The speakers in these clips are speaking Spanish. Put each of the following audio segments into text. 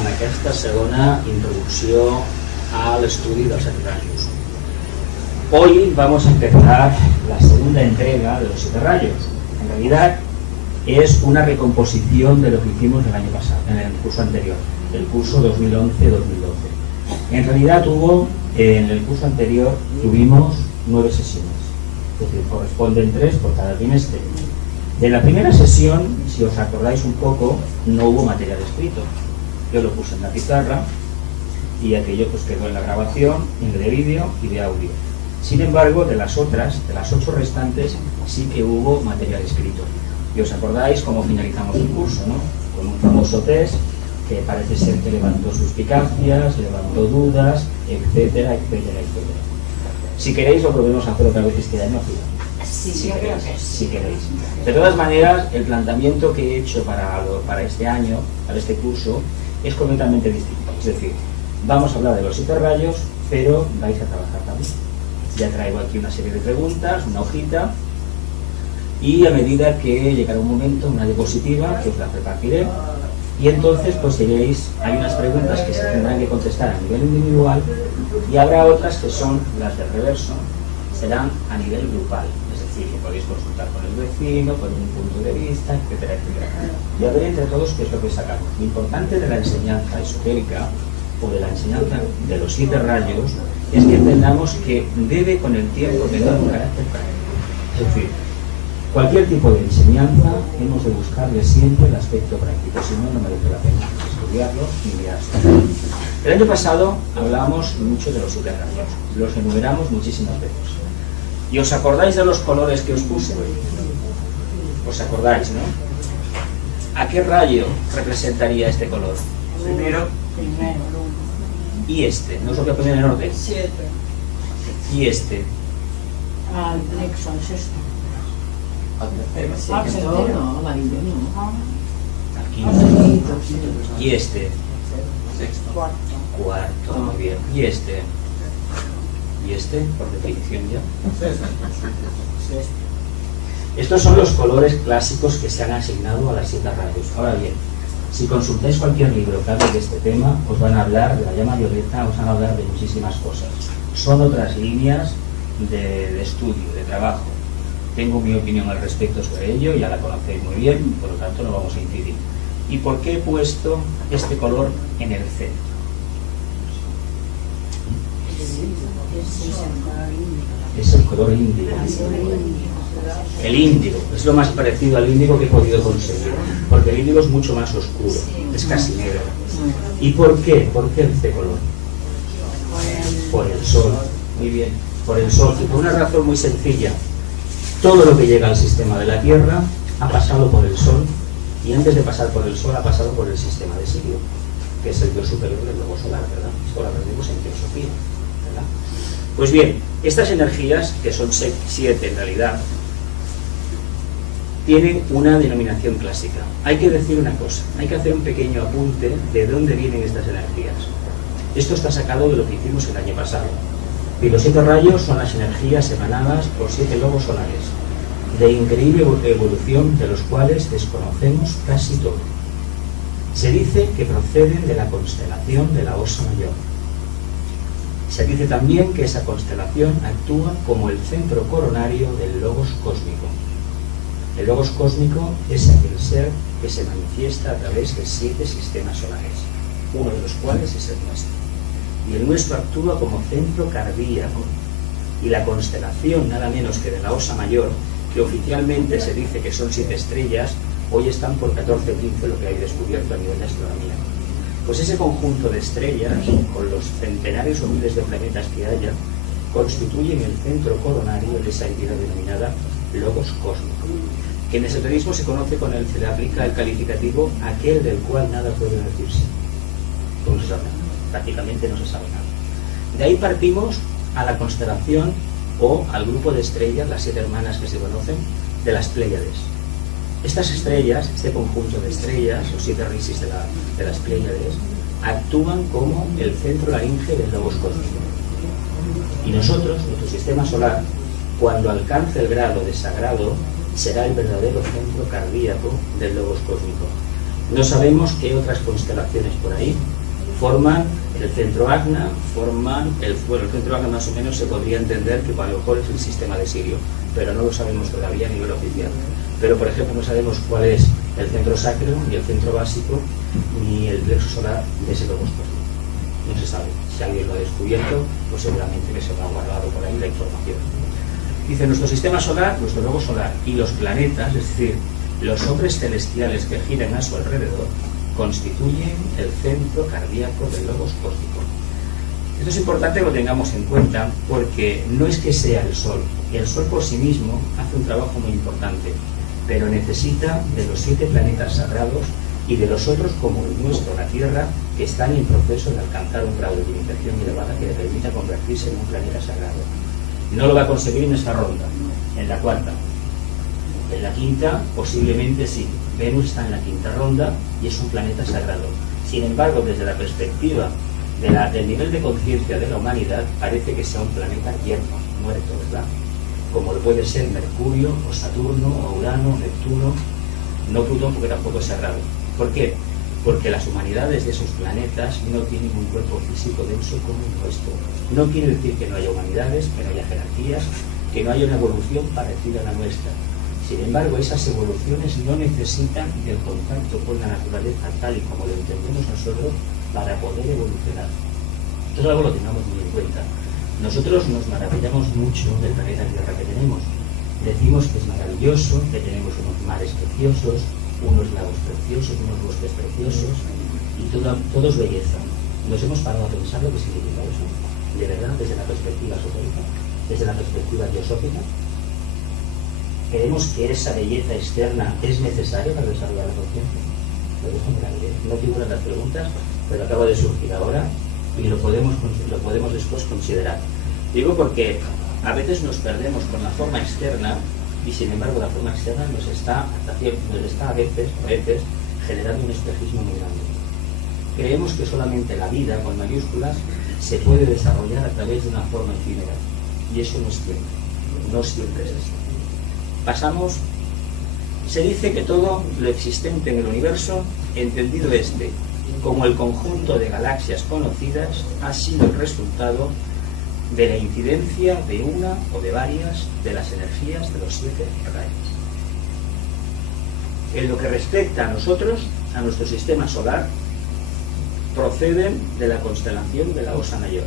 en aquesta segona introducció al estudio de los 7 rayos. Hoy vamos a empezar la segunda entrega de los 7 rayos. En realidad es una recomposición de lo que hicimos el año pasado, en el curso anterior, el curso 2011-2012. En realidad en el curso anterior tuvimos 9 sesiones, es decir, corresponden 3 por cada trimestre. De la primera sesión, si os acordáis un poco, no hubo material escrito. Yo lo puse en la pizarra y aquello pues quedó en la grabación, en de vídeo y de audio. Sin embargo, de las 8 restantes, sí que hubo material escrito. Y os acordáis cómo finalizamos el curso, ¿no? Con un famoso test que parece ser que levantó suspicacias, levantó dudas, etcétera, etcétera, etcétera. Si queréis, lo volvemos a hacer otra vez este año. Sí, si queréis. De todas maneras, el planteamiento que he hecho para este año, para este curso, es completamente distinto. Es decir, vamos a hablar de los 7 rayos, pero vais a trabajar también. Ya traigo aquí una serie de preguntas, una hojita, y a medida que llegará un momento, una diapositiva, que os la repartiré, y entonces pues diréis, hay unas preguntas que se tendrán que contestar a nivel individual, y habrá otras que son las del reverso, serán a nivel grupal, es decir, que podéis consultar con el vecino, con un punto de vista, etcétera, etcétera. Y a ver entre todos qué es lo que sacamos. Lo importante de la enseñanza esotérica, o de la enseñanza de los 7 rayos, es que entendamos que debe con el tiempo tener un carácter práctico. Es decir, cualquier tipo de enseñanza hemos de buscarle siempre el aspecto práctico, si no, no merece la pena estudiarlo ni mirarlo. El año pasado hablábamos mucho de los 7 rayos, los enumeramos muchísimas veces. ¿Y os acordáis de los colores que os puse? ¿Os acordáis, no? ¿A qué rayo representaría este color? Primero. ¿Y este? ¿No os lo voy a poner en orden? 7. ¿Y este? Al nexo, al sexto. Al sexto, no, la vida no. Aquí. ¿Y este? Sexto. Cuarto, muy bien. ¿Y este? ¿Y este? Por definición ya. Estos son los colores clásicos que se han asignado a las 7 rayos. Ahora bien, si consultáis cualquier libro que hable de este tema, os van a hablar de la llama violeta, os van a hablar de muchísimas cosas. Son otras líneas de estudio, de trabajo. Tengo mi opinión al respecto sobre ello, ya la conocéis muy bien, por lo tanto no vamos a incidir. ¿Y por qué he puesto este color en el centro? Es el color índigo. El índigo es lo más parecido al índigo que he podido conseguir, porque el índigo es mucho más oscuro, es casi negro. ¿Y por qué? ¿Por qué este color? Por el sol. Muy bien, por el sol. Y por una razón muy sencilla. Todo lo que llega al sistema de la Tierra ha pasado por el sol, y antes de pasar por el sol ha pasado por el sistema de Sirio, que es el dios superior del globo solar, ¿verdad? Esto lo aprendimos en teosofía, ¿verdad? Pues bien, estas energías, que son 7 en realidad, tienen una denominación clásica. Hay que decir una cosa, hay que hacer un pequeño apunte de dónde vienen estas energías. Esto está sacado de lo que hicimos el año pasado. Y los 7 rayos son las energías emanadas por 7 lobos solares, de increíble evolución, de los cuales desconocemos casi todo. Se dice que proceden de la constelación de la Osa Mayor. Se dice también que esa constelación actúa como el centro coronario del logos cósmico. El logos cósmico es aquel ser que se manifiesta a través de 7 sistemas solares, uno de los cuales es el nuestro. Y el nuestro actúa como centro cardíaco. Y la constelación, nada menos que de la Osa Mayor, que oficialmente se dice que son 7 estrellas, hoy están por 14 o 15 lo que hay descubierto a nivel de astronomía. Pues ese conjunto de estrellas, con los centenares o miles de planetas que haya, constituyen el centro coronario de esa entidad denominada logos cósmico, que en esoterismo se conoce se le aplica el calificativo aquel del cual nada puede decirse. ¿Cómo se sabe? Prácticamente no se sabe nada. De ahí partimos a la constelación o al grupo de estrellas, las 7 hermanas que se conocen, de las Pléyades. Estas estrellas, este conjunto de estrellas, los 7 risis de las Pléyades, actúan como el centro laringe del logos cósmico. Y nosotros, nuestro sistema solar, cuando alcance el grado de sagrado, será el verdadero centro cardíaco del logos cósmico. No sabemos qué otras constelaciones por ahí forman el centro Agna, el centro Agna más o menos se podría entender que a lo mejor es el sistema de Sirio, pero no lo sabemos todavía a nivel oficial. Pero, por ejemplo, no sabemos cuál es el centro sacro, ni el centro básico, ni el plexo solar de ese lobos cósmico. No se sabe. Si alguien lo ha descubierto, pues seguramente que se habrá guardado por ahí la información. Dice, nuestro sistema solar, nuestro globo solar y los planetas, es decir, los hombres celestiales que giran a su alrededor, constituyen el centro cardíaco del logos cósmico. Esto es importante que lo tengamos en cuenta porque no es que sea el Sol por sí mismo hace un trabajo muy importante, pero necesita de los 7 planetas sagrados y de los otros como el nuestro, la Tierra, que están en proceso de alcanzar un grado de limitación elevada que le permita convertirse en un planeta sagrado. No lo va a conseguir en esta ronda, en la cuarta. En la quinta, posiblemente sí. Venus está en la quinta ronda y es un planeta sagrado. Sin embargo, desde la perspectiva del nivel de conciencia de la humanidad, parece que sea un planeta yermo, muerto, ¿verdad? Como lo puede ser Mercurio, o Saturno, o Urano, Neptuno, no Plutón porque tampoco es sagrado. ¿Por qué? Porque las humanidades de esos planetas no tienen un cuerpo físico denso como el nuestro. No quiere decir que no haya humanidades, que no haya jerarquías, que no haya una evolución parecida a la nuestra. Sin embargo, esas evoluciones no necesitan del contacto con la naturaleza tal y como lo entendemos nosotros para poder evolucionar. Entonces algo lo tengamos muy en cuenta. Nosotros nos maravillamos mucho del planeta Tierra que tenemos. Decimos que es maravilloso, que tenemos unos mares preciosos, unos lagos preciosos, unos bosques preciosos, y todo es belleza. ¿Nos hemos parado a pensar lo que significa eso? De verdad, desde la perspectiva esotérica, desde la perspectiva teosófica. ¿Creemos que esa belleza externa es necesaria para desarrollar la conciencia? Lo dejo en el aire. No figuran las preguntas, pero acaba de surgir ahora y lo podemos después considerar. Digo porque a veces nos perdemos con la forma externa y sin embargo la forma externa nos está a veces generando un espejismo muy grande. Creemos que solamente la vida, con mayúsculas, se puede desarrollar a través de una forma efímera y eso no es cierto, no siempre es así. Se dice que todo lo existente en el universo, entendido como el conjunto de galaxias conocidas, ha sido el resultado de la incidencia de una o de varias de las energías de los 7 rayos. En lo que respecta a nosotros, a nuestro sistema solar, proceden de la constelación de la Osa Mayor,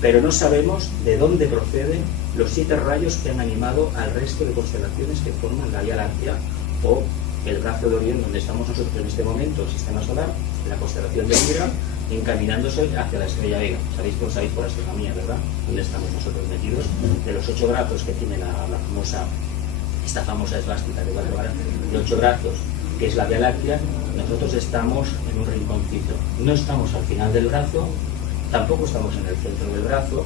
pero no sabemos de dónde proceden los 7 rayos que han animado al resto de constelaciones que forman la Vía Láctea o el brazo de Orión donde estamos nosotros en este momento, el sistema solar, la constelación de Libra, encaminándose hacia la estrella Vega. Sabéis que os sabéis por astronomía, ¿verdad? ¿Dónde estamos nosotros metidos? De los 8 brazos que tiene esta famosa esvástica de 4 brazos, de 8 brazos, que es la Vía Láctea, nosotros estamos en un rinconcito. No estamos al final del brazo, tampoco estamos en el centro del brazo.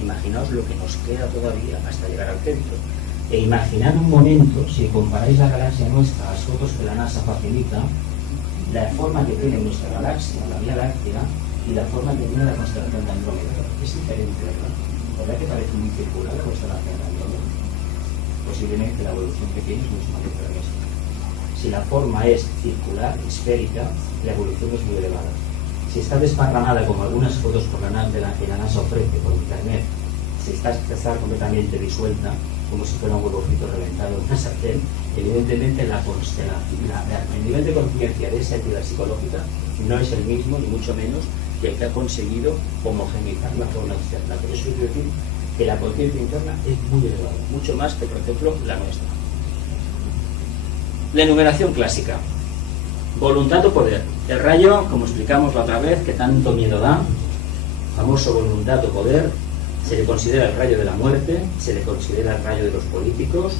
Imaginaos lo que nos queda todavía hasta llegar al centro. E imaginad un momento, si comparáis la galaxia nuestra a las fotos que la NASA facilita, la forma que tiene nuestra galaxia, la Vía Láctea, y la forma que tiene la constelación de Andrómeda. Es diferente, ¿verdad? ¿Verdad que parece muy circular la constelación de Andrómeda? Posiblemente la evolución que tiene es mucho mayor que la nuestra. Si la forma es circular, esférica, la evolución es muy elevada. Si está desparramada, como algunas fotos que la NASA ofrece por internet, si está completamente disuelta, como si fuera un huevo frito reventado en una sartén, evidentemente el nivel de conciencia de esa entidad psicológica no es el mismo, ni mucho menos, que el que ha conseguido homogeneizar la forma externa. Pero eso quiere decir que la conciencia interna es muy elevada, mucho más que, por ejemplo, la nuestra. La enumeración clásica. Voluntad o poder. El rayo, como explicamos la otra vez, que tanto miedo da, famoso voluntad o poder, se le considera el rayo de la muerte, se le considera el rayo de los políticos,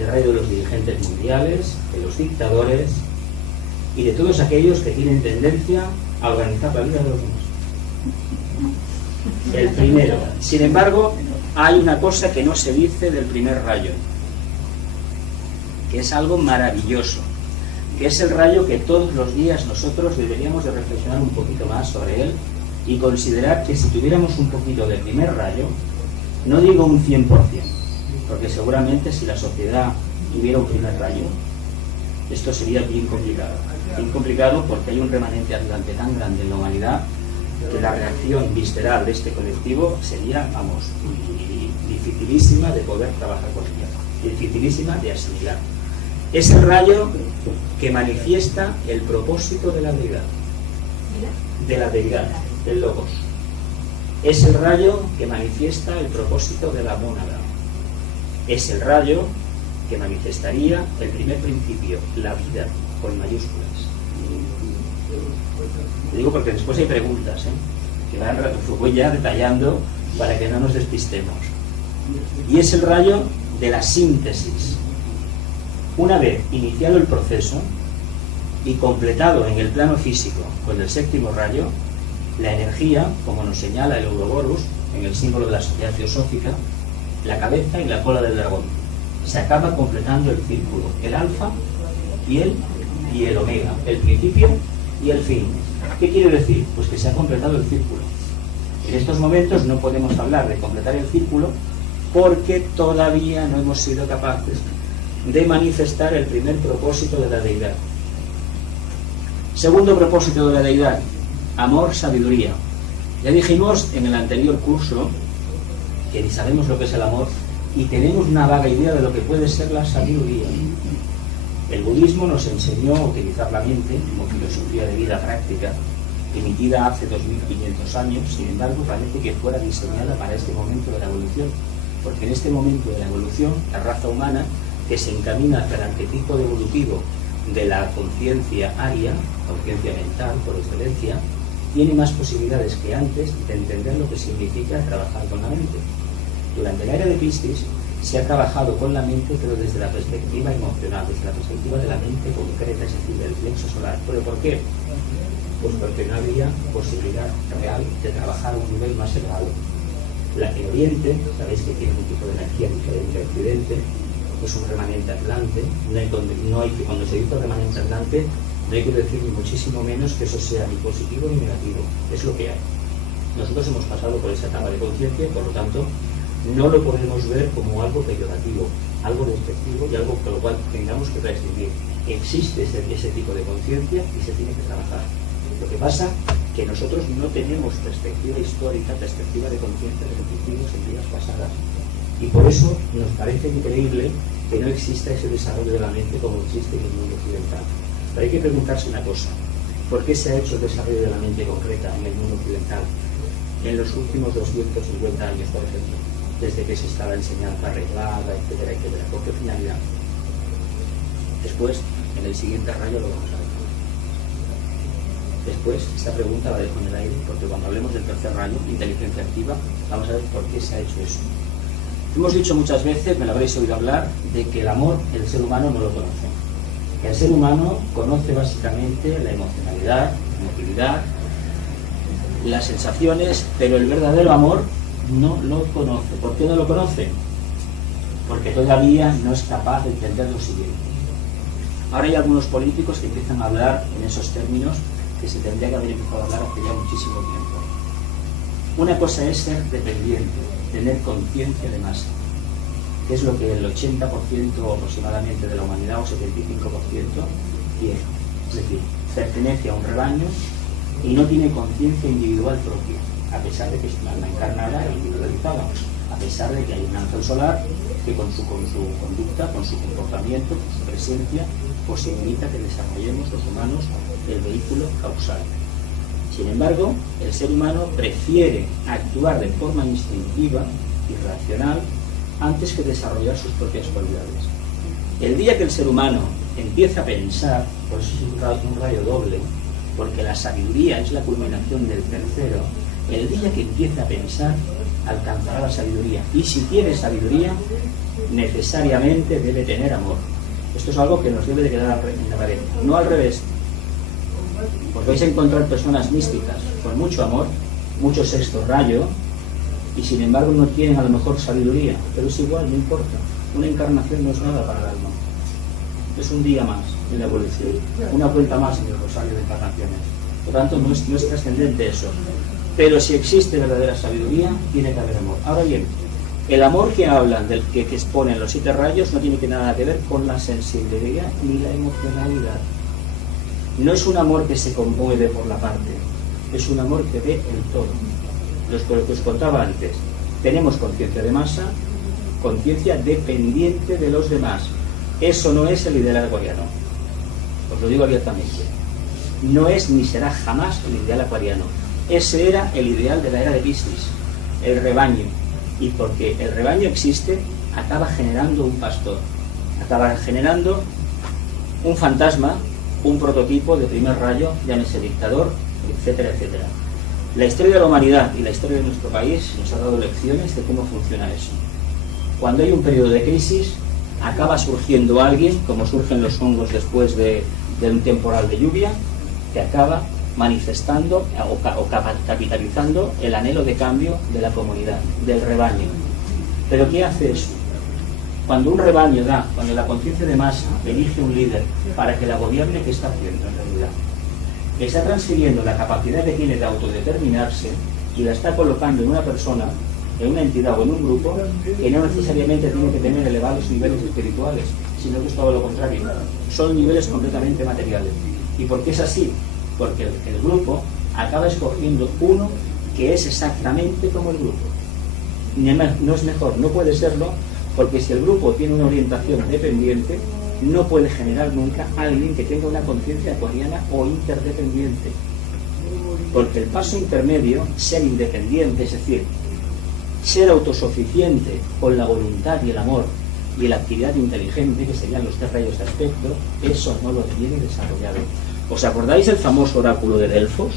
el rayo de los dirigentes mundiales, de los dictadores y de todos aquellos que tienen tendencia a organizar la vida de los demás. El primero. Sin embargo, hay una cosa que no se dice del primer rayo, que es algo maravilloso, que es el rayo que todos los días nosotros deberíamos de reflexionar un poquito más sobre él y considerar que si tuviéramos un poquito del primer rayo, no digo un 100%, porque seguramente si la sociedad tuviera un primer rayo, esto sería bien complicado. Bien complicado porque hay un remanente ayudante tan grande en la humanidad que la reacción visceral de este colectivo sería, vamos, dificilísima de poder trabajar con ella, dificilísima de asimilar. Es el rayo que manifiesta el propósito de la deidad, del logos. Es el rayo que manifiesta el propósito de la mónada. Es el rayo que manifestaría el primer principio, la vida, con mayúsculas. Lo digo porque después hay preguntas, que voy ya detallando para que no nos despistemos. Y es el rayo de la síntesis. Una vez iniciado el proceso y completado en el plano físico con el séptimo rayo, la energía, como nos señala el Ouroboros en el símbolo de la sociedad teosófica, la cabeza y la cola del dragón, se acaba completando el círculo, el alfa y el omega, el principio y el fin. ¿Qué quiere decir? Pues que se ha completado el círculo. En estos momentos no podemos hablar de completar el círculo porque todavía no hemos sido capaces de manifestar el primer propósito de la deidad. Segundo propósito de la deidad, amor, sabiduría. Ya dijimos en el anterior curso que ni sabemos lo que es el amor y tenemos una vaga idea de lo que puede ser la sabiduría. El budismo nos enseñó a utilizar la mente como filosofía de vida práctica, emitida hace 2500 años, sin embargo parece que fuera diseñada para este momento de la evolución, porque en este momento de la evolución, la raza humana, que se encamina hacia el arquetipo evolutivo de la conciencia aria, conciencia mental por excelencia, tiene más posibilidades que antes de entender lo que significa trabajar con la mente. Durante la era de Piscis se ha trabajado con la mente, pero desde la perspectiva emocional, desde la perspectiva de la mente concreta, es decir, del plexo solar. ¿Pero por qué? Pues porque no había posibilidad real de trabajar a un nivel más elevado. En Oriente, sabéis que tiene un tipo de energía diferente a Occidente, es un remanente atlante, cuando se dice remanente atlante, no hay que decir ni muchísimo menos que eso sea ni positivo ni negativo, es lo que hay. Nosotros hemos pasado por esa etapa de conciencia y por lo tanto no lo podemos ver como algo peyorativo, algo despectivo y algo con lo cual tengamos que prescindir. Existe ese tipo de conciencia y se tiene que trabajar. Lo que pasa que nosotros no tenemos perspectiva histórica, perspectiva de conciencia de lo que hicimos en vidas pasadas. Y por eso nos parece increíble que no exista ese desarrollo de la mente como existe en el mundo occidental. Pero hay que preguntarse una cosa: ¿por qué se ha hecho el desarrollo de la mente concreta en el mundo occidental en los últimos 250 años, por ejemplo? Desde que se está la enseñanza arreglada, etcétera, etcétera. ¿Por qué finalidad? Después, en el siguiente rayo lo vamos a ver. Después, esta pregunta la dejo en el aire, porque cuando hablemos del tercer rayo, inteligencia activa, vamos a ver por qué se ha hecho eso. Hemos dicho muchas veces, me lo habréis oído hablar, de que el amor el ser humano no lo conoce. El ser humano conoce básicamente la emocionalidad, la emotividad, las sensaciones, pero el verdadero amor no lo conoce. ¿Por qué no lo conoce? Porque todavía no es capaz de entender lo siguiente. Ahora hay algunos políticos que empiezan a hablar en esos términos que se tendría que haber empezado a hablar hace ya muchísimo tiempo. Una cosa es ser dependiente, tener conciencia de masa, que es lo que el 80% aproximadamente de la humanidad, o 75%, tiene. Es decir, pertenece a un rebaño y no tiene conciencia individual propia, a pesar de que es una alma encarnada e individualizada, a pesar de que hay un ángel solar que con su conducta, con su comportamiento, con su presencia, posibilita que desarrollemos los humanos el vehículo causal. Sin embargo, el ser humano prefiere actuar de forma instintiva y racional antes que desarrollar sus propias cualidades. El día que el ser humano empieza a pensar, por eso es un rayo doble, porque la sabiduría es la culminación del tercero, el día que empieza a pensar, alcanzará la sabiduría. Y si tiene sabiduría, necesariamente debe tener amor. Esto es algo que nos debe de quedar en la pared, no al revés. Porque vais a encontrar personas místicas con mucho amor, mucho sexto rayo, y sin embargo no tienen a lo mejor sabiduría, pero es igual, no importa. Una encarnación no es nada para el alma. Es un día más en la evolución, una cuenta más en el rosario de encarnaciones. Por lo tanto, no es trascendente eso. Pero si existe verdadera sabiduría, tiene que haber amor. Ahora bien, El amor que hablan, del que exponen los 7 rayos, no tiene nada que ver con la sensibilidad ni la emocionalidad. No es un amor que se conmueve por la parte, es un amor que ve el todo. Lo que os contaba antes, tenemos conciencia de masa, conciencia dependiente de los demás. Eso no es el ideal acuariano, os lo digo abiertamente. No es ni será jamás el ideal acuariano. Ese era el ideal de la era de Piscis, el rebaño. Y porque el rebaño existe, acaba generando un pastor, acaba generando un fantasma, un prototipo de primer rayo, llámese dictador, etcétera, etcétera. La historia de la humanidad y la historia de nuestro país nos ha dado lecciones de cómo funciona eso. Cuando hay un periodo de crisis, acaba surgiendo alguien, como surgen los hongos después de un temporal de lluvia, que acaba manifestando o capitalizando el anhelo de cambio de la comunidad, del rebaño. ¿Pero qué hace eso? Cuando un rebaño cuando la conciencia de masa elige un líder para que la gobierne, ¿qué está haciendo en realidad? Está transfiriendo la capacidad que tiene de autodeterminarse y la está colocando en una persona, en una entidad o en un grupo que no necesariamente tiene que tener elevados niveles espirituales, sino que es todo lo contrario. Son niveles completamente materiales. ¿Y por qué es así? Porque el grupo acaba escogiendo uno que es exactamente como el grupo. No es mejor, no puede serlo, porque si el grupo tiene una orientación dependiente, no puede generar nunca a alguien que tenga una conciencia acuariana o interdependiente. Porque el paso intermedio, ser independiente, es decir, ser autosuficiente con la voluntad y el amor y la actividad inteligente, que serían los 3 rayos de aspecto, eso no lo tiene desarrollado. ¿Os acordáis del famoso oráculo de Delfos?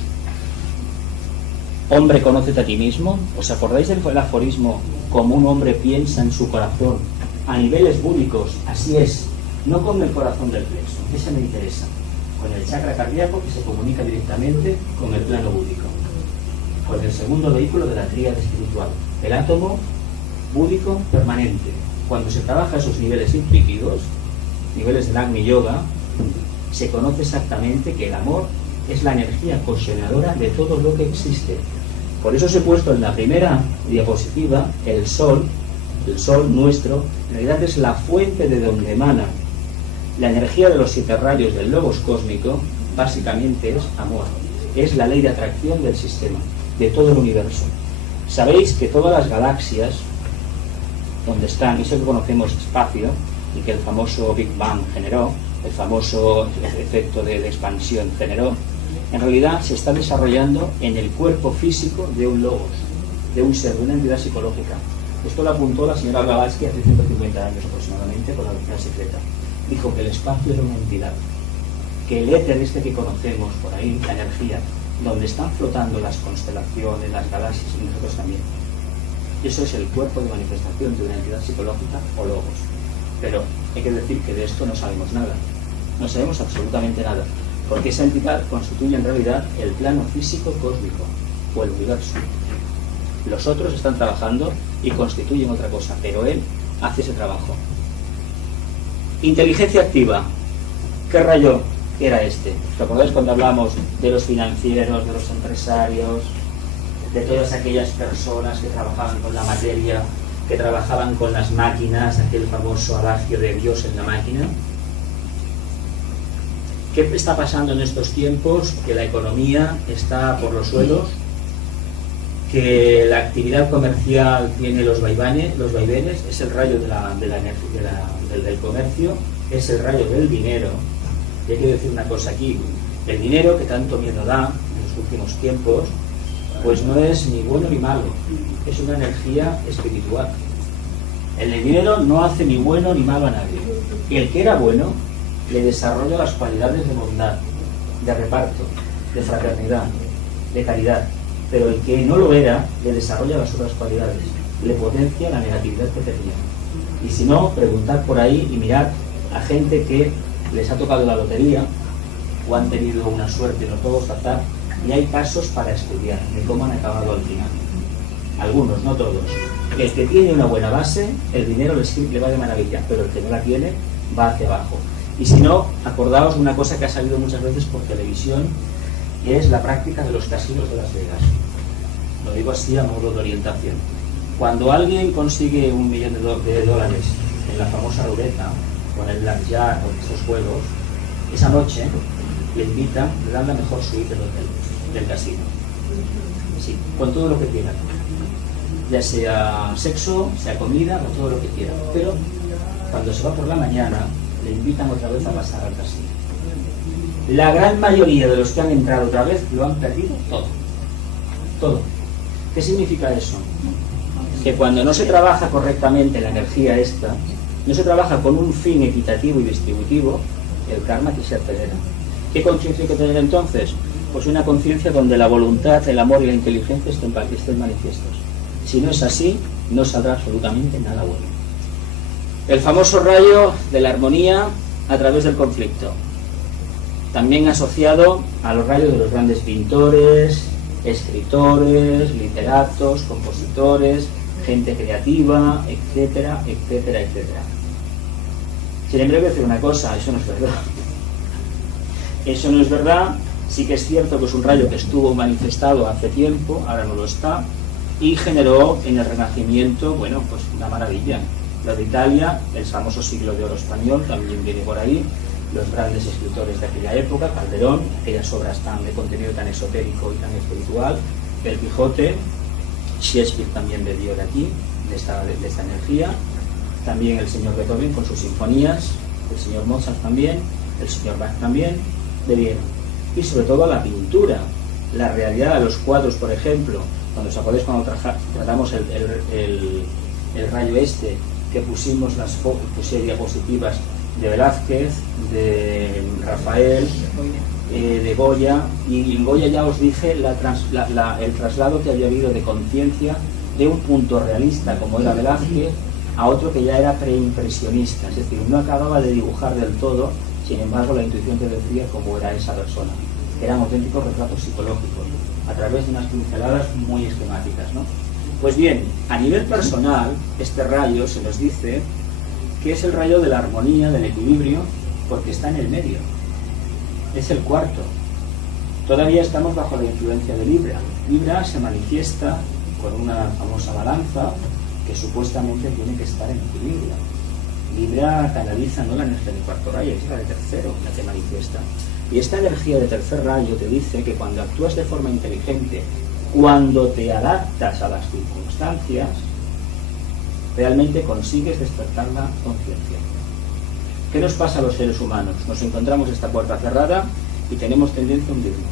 Hombre, conócete a ti mismo. ¿Os acordáis del aforismo como un hombre piensa en su corazón? A niveles búdicos, así es, no con el corazón del plexo, ese me interesa, con el chakra cardíaco que se comunica directamente con el plano búdico, con el segundo vehículo de la tríada espiritual, el átomo búdico permanente. Cuando se trabaja esos niveles intuitivos, niveles del Agni Yoga, se conoce exactamente que el amor es la energía cohesionadora de todo lo que existe. Por eso os he puesto en la primera diapositiva el sol nuestro, en realidad es la fuente de donde emana la energía de los 7 rayos del logos cósmico. Básicamente es amor, es la ley de atracción del sistema, de todo el universo. Sabéis que todas las galaxias, donde están, eso que conocemos espacio, y que el famoso Big Bang generó, el famoso efecto de expansión generó, en realidad se está desarrollando en el cuerpo físico de un logos, de un ser, de una entidad psicológica. Esto lo apuntó la señora Blavatsky hace 150 años aproximadamente con la doctrina secreta. Dijo que el espacio era una entidad, que el éter este que conocemos por ahí, la energía, donde están flotando las constelaciones, las galaxias y nosotros también, eso es el cuerpo de manifestación de una entidad psicológica o logos. Pero hay que decir que de esto no sabemos nada, no sabemos absolutamente nada, porque esa entidad constituye en realidad el plano físico cósmico o el universo. Los otros están trabajando y constituyen otra cosa, pero él hace ese trabajo. Inteligencia activa. ¿Qué rayo era este? ¿Os acordáis cuando hablamos de los financieros, de los empresarios, de todas aquellas personas que trabajaban con la materia, que trabajaban con las máquinas, aquel famoso adagio de Dios en la máquina? ¿Qué está pasando en estos tiempos? Que la economía está por los suelos, que la actividad comercial tiene los vaivenes, es el rayo del comercio, es el rayo del dinero. Y hay que decir una cosa aquí, el dinero que tanto miedo da en los últimos tiempos, pues no es ni bueno ni malo, es una energía espiritual. El dinero no hace ni bueno ni malo a nadie. Y el que era bueno le desarrolla las cualidades de bondad, de reparto, de fraternidad, de caridad. Pero el que no lo era le desarrolla las otras cualidades, le potencia la negatividad que tenía. Y si no, preguntad por ahí y mirad a gente que les ha tocado la lotería o han tenido una suerte, no todos tratar, y hay casos para estudiar de cómo han acabado al final. Algunos, no todos. El que tiene una buena base, el dinero le va de maravilla, pero el que no la tiene va hacia abajo. Y si no, acordaos de una cosa que ha salido muchas veces por televisión, que es la práctica de los casinos de Las Vegas. Lo digo así a modo de orientación. Cuando alguien consigue $1 millón de dólares en la famosa ruleta, o en el blackjack, o en esos juegos, esa noche le invitan, le dan la mejor suite del hotel, del casino. Sí, con todo lo que quieran. Ya sea sexo, sea comida, con todo lo que quieran. Pero cuando se va por la mañana, le invitan otra vez a pasar al casino. La gran mayoría de los que han entrado otra vez lo han perdido todo. Todo. ¿Qué significa eso? Que cuando no se trabaja correctamente la energía esta, no se trabaja con un fin equitativo y distributivo, el karma que se acelera. ¿Qué conciencia hay que tener entonces? Pues una conciencia donde la voluntad, el amor y la inteligencia estén manifiestos. Si no es así, no saldrá absolutamente nada bueno. El famoso rayo de la armonía a través del conflicto, también asociado a los rayos de los grandes pintores, escritores, literatos, compositores, gente creativa, etcétera, etcétera, etcétera. Sin embargo, voy a decir una cosa, eso no es verdad. Eso no es verdad. Sí que es cierto que es un rayo que estuvo manifestado hace tiempo, ahora no lo está, y generó en el Renacimiento, bueno, pues una maravilla. Lo de Italia, el famoso siglo de oro español, también viene por ahí, los grandes escritores de aquella época, Calderón, aquellas obras tan de contenido tan esotérico y tan espiritual, El Quijote, Shakespeare también bebió de aquí, de esta energía, también el señor Beethoven con sus sinfonías, el señor Mozart también, el señor Bach también, bebieron. Y sobre todo la pintura, la realidad de los cuadros, por ejemplo, cuando os acordáis cuando tratamos el rayo este, que pusimos puse diapositivas de Velázquez, de Rafael, de Goya, y en Goya ya os dije el traslado que había habido de conciencia de un punto realista como era Velázquez a otro que ya era preimpresionista, es decir, no acababa de dibujar del todo, sin embargo la intuición te decía cómo era esa persona. Eran auténticos retratos psicológicos a través de unas pinceladas muy esquemáticas, ¿no? Pues bien, a nivel personal, este rayo se nos dice que es el rayo de la armonía, del equilibrio, porque está en el medio. Es el cuarto. Todavía estamos bajo la influencia de Libra. Libra se manifiesta con una famosa balanza que supuestamente tiene que estar en equilibrio. Libra canaliza no la energía del cuarto rayo, es la de tercero la que manifiesta. Y esta energía de tercer rayo te dice que cuando actúas de forma inteligente, cuando te adaptas a las circunstancias, realmente consigues despertar la conciencia. ¿Qué nos pasa a los seres humanos? Nos encontramos esta puerta cerrada y tenemos tendencia a hundirnos.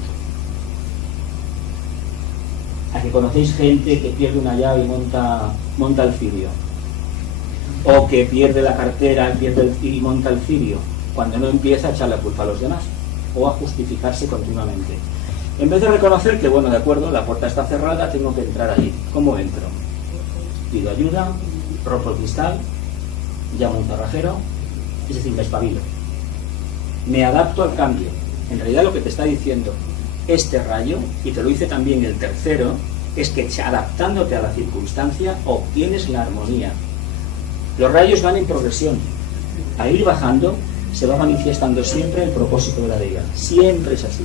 A que conocéis gente que pierde una llave y monta el cirio, o que pierde la cartera y monta el cirio, cuando no empieza a echar la culpa a los demás o a justificarse continuamente. En vez de reconocer que, bueno, de acuerdo, la puerta está cerrada, tengo que entrar allí. ¿Cómo entro? Pido ayuda, rompo el cristal, llamo a un cerrajero, es decir, me espabilo. Me adapto al cambio. En realidad lo que te está diciendo este rayo, y te lo dice también el tercero, es que adaptándote a la circunstancia obtienes la armonía. Los rayos van en progresión. A ir bajando se va manifestando siempre el propósito de la vida. Siempre es así.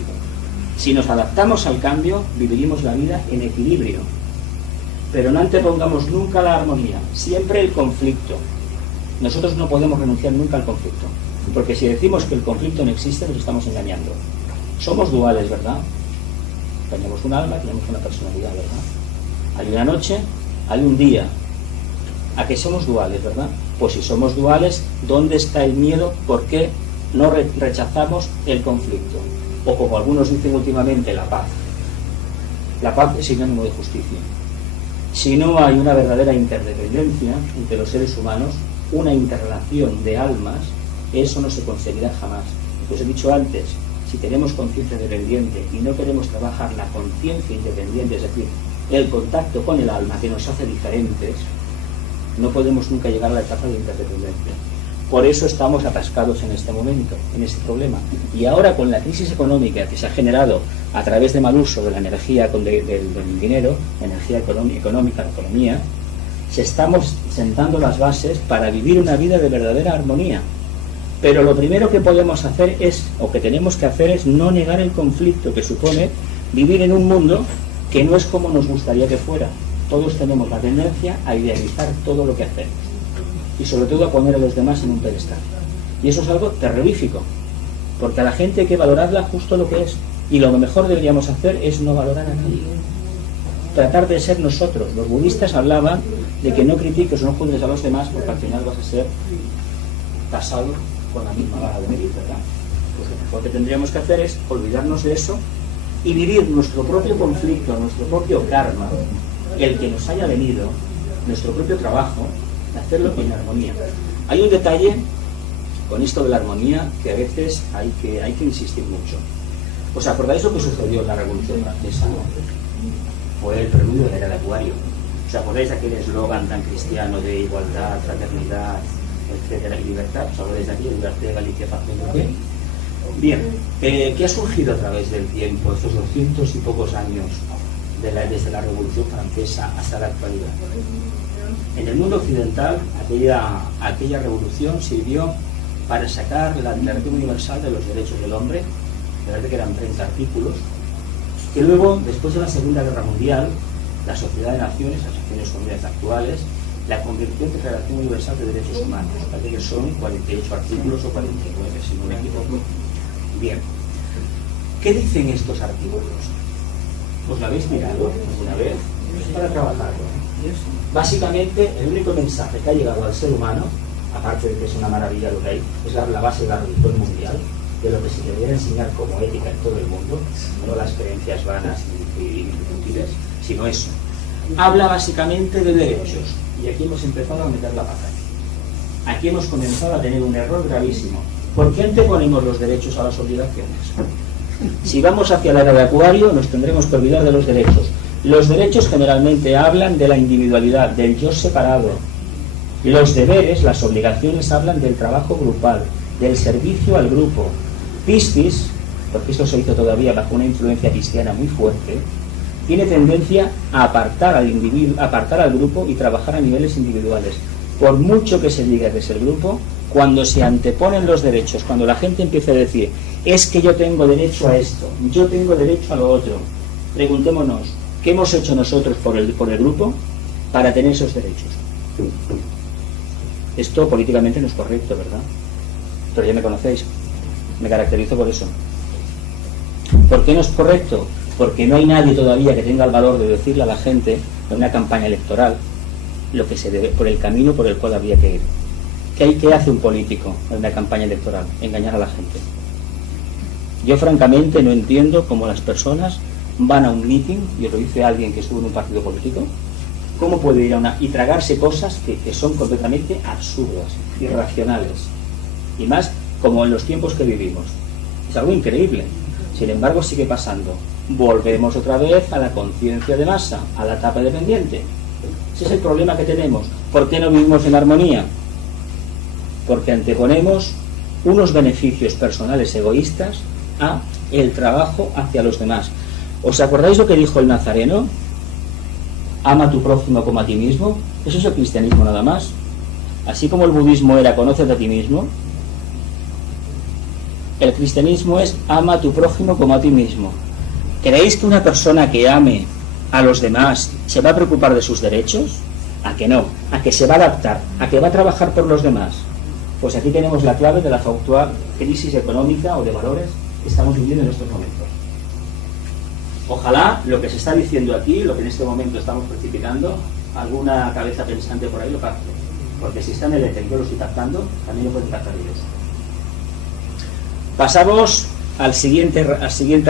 Si nos adaptamos al cambio, viviremos la vida en equilibrio. Pero no antepongamos nunca la armonía, siempre el conflicto. Nosotros no podemos renunciar nunca al conflicto, porque si decimos que el conflicto no existe, nos estamos engañando. Somos duales, ¿verdad? Tenemos un alma, tenemos una personalidad, ¿verdad? Hay una noche, hay un día. ¿A qué somos duales, verdad? Pues si somos duales, ¿dónde está el miedo? ¿Por qué no rechazamos el conflicto? O como algunos dicen últimamente, la paz. La paz es sinónimo de justicia. Si no hay una verdadera interdependencia entre los seres humanos, una interrelación de almas, eso no se conseguirá jamás. Os he dicho antes, si tenemos conciencia dependiente y no queremos trabajar la conciencia independiente, es decir, el contacto con el alma que nos hace diferentes, no podemos nunca llegar a la etapa de interdependencia. Por eso estamos atascados en este momento, en este problema. Y ahora con la crisis económica que se ha generado a través de mal uso de la energía del dinero, energía económica, la economía, se estamos sentando las bases para vivir una vida de verdadera armonía. Pero lo primero que podemos hacer o que tenemos que hacer es no negar el conflicto que supone vivir en un mundo que no es como nos gustaría que fuera. todos tenemos la tendencia a idealizar todo lo que hacemos y sobre todo a poner a los demás en un pedestal. Y eso es algo terrorífico, porque a la gente hay que valorarla justo lo que es, y lo que mejor deberíamos hacer es no valorar a nadie, tratar de ser nosotros. Los budistas hablaban de que no critiques o no juzgues a los demás, porque al final vas a ser tasado con la misma vara de medir, ¿verdad? Pues lo mejor que tendríamos que hacer es olvidarnos de eso y vivir nuestro propio conflicto, nuestro propio karma, el que nos haya venido, nuestro propio trabajo, hacerlo en armonía. Hay un detalle con esto de la armonía que a veces hay que insistir mucho. ¿Os acordáis lo que sucedió en la Revolución Francesa? Fue el preludio de la era de Acuario. ¿Os acordáis de aquel eslogan tan cristiano de igualdad, fraternidad, etcétera, y libertad? ¿Os acordáis de aquí, Liberté, Galicia, Paz y Liberté? Bien, ¿qué ha surgido a través del tiempo, estos 200 y pocos años, desde la Revolución Francesa hasta la actualidad? En el mundo occidental, aquella revolución sirvió para sacar la Declaración Universal de los Derechos del Hombre, de que eran 30 artículos, que luego, después de la Segunda Guerra Mundial, la Sociedad de Naciones, las Naciones Unidas actuales, la convirtió en Declaración Universal de Derechos Humanos, parece que son 48 artículos o 49, si no me equivoco. Bien, ¿qué dicen estos artículos? ¿Os lo habéis mirado alguna vez? Es para trabajarlo. Básicamente, el único mensaje que ha llegado al ser humano, aparte de que es una maravilla lo que hay, es la base de la religión mundial, de lo que se debería enseñar como ética en todo el mundo, no las creencias vanas y inútiles, sino eso. Habla básicamente de derechos, y aquí hemos empezado a meter la pata. Aquí hemos comenzado a tener un error gravísimo. ¿Por qué anteponemos los derechos a las obligaciones? Si vamos hacia la era de Acuario, nos tendremos que olvidar de los derechos. Los derechos generalmente hablan de la individualidad, del yo separado. Los deberes, las obligaciones, hablan del trabajo grupal, del servicio al grupo. Piscis, porque esto se hizo todavía bajo una influencia cristiana muy fuerte, tiene tendencia a apartar al individuo, apartar al grupo y trabajar a niveles individuales. Por mucho que se diga que es el grupo, cuando se anteponen los derechos, cuando la gente empieza a decir, es que yo tengo derecho a esto, yo tengo derecho a lo otro, preguntémonos, ¿qué hemos hecho nosotros por el grupo para tener esos derechos? Esto políticamente no es correcto, ¿verdad? Pero ya me conocéis, me caracterizo por eso. ¿Por qué no es correcto? Porque no hay nadie todavía que tenga el valor de decirle a la gente en una campaña electoral lo que se debe, por el camino por el cual habría que ir. ¿Qué hace un político en una campaña electoral? Engañar a la gente. Yo francamente no entiendo cómo las personas van a un meeting, y os lo dice alguien que estuvo en un partido político, cómo puede ir a una y tragarse cosas que son completamente absurdas, irracionales, y más como en los tiempos que vivimos. Es algo increíble. Sin embargo, sigue pasando. Volvemos otra vez a la conciencia de masa, a la etapa dependiente. Ese es el problema que tenemos. ¿Por qué no vivimos en armonía? Porque anteponemos unos beneficios personales egoístas a el trabajo hacia los demás. ¿Os acordáis lo que dijo el Nazareno? Ama a tu prójimo como a ti mismo. Eso es el cristianismo nada más. Así como el budismo era conócete a ti mismo, el cristianismo es ama a tu prójimo como a ti mismo. ¿Creéis que una persona que ame a los demás se va a preocupar de sus derechos? ¿A que no? ¿A que se va a adaptar? ¿A que va a trabajar por los demás? Pues aquí tenemos la clave de la actual crisis económica o de valores que estamos viviendo en estos momentos. Ojalá lo que se está diciendo aquí, lo que en este momento estamos precipitando, alguna cabeza pensante por ahí lo capte. Porque si está en el éter y yo lo estoy captando, también lo pueden captar ellos. Pasamos al siguiente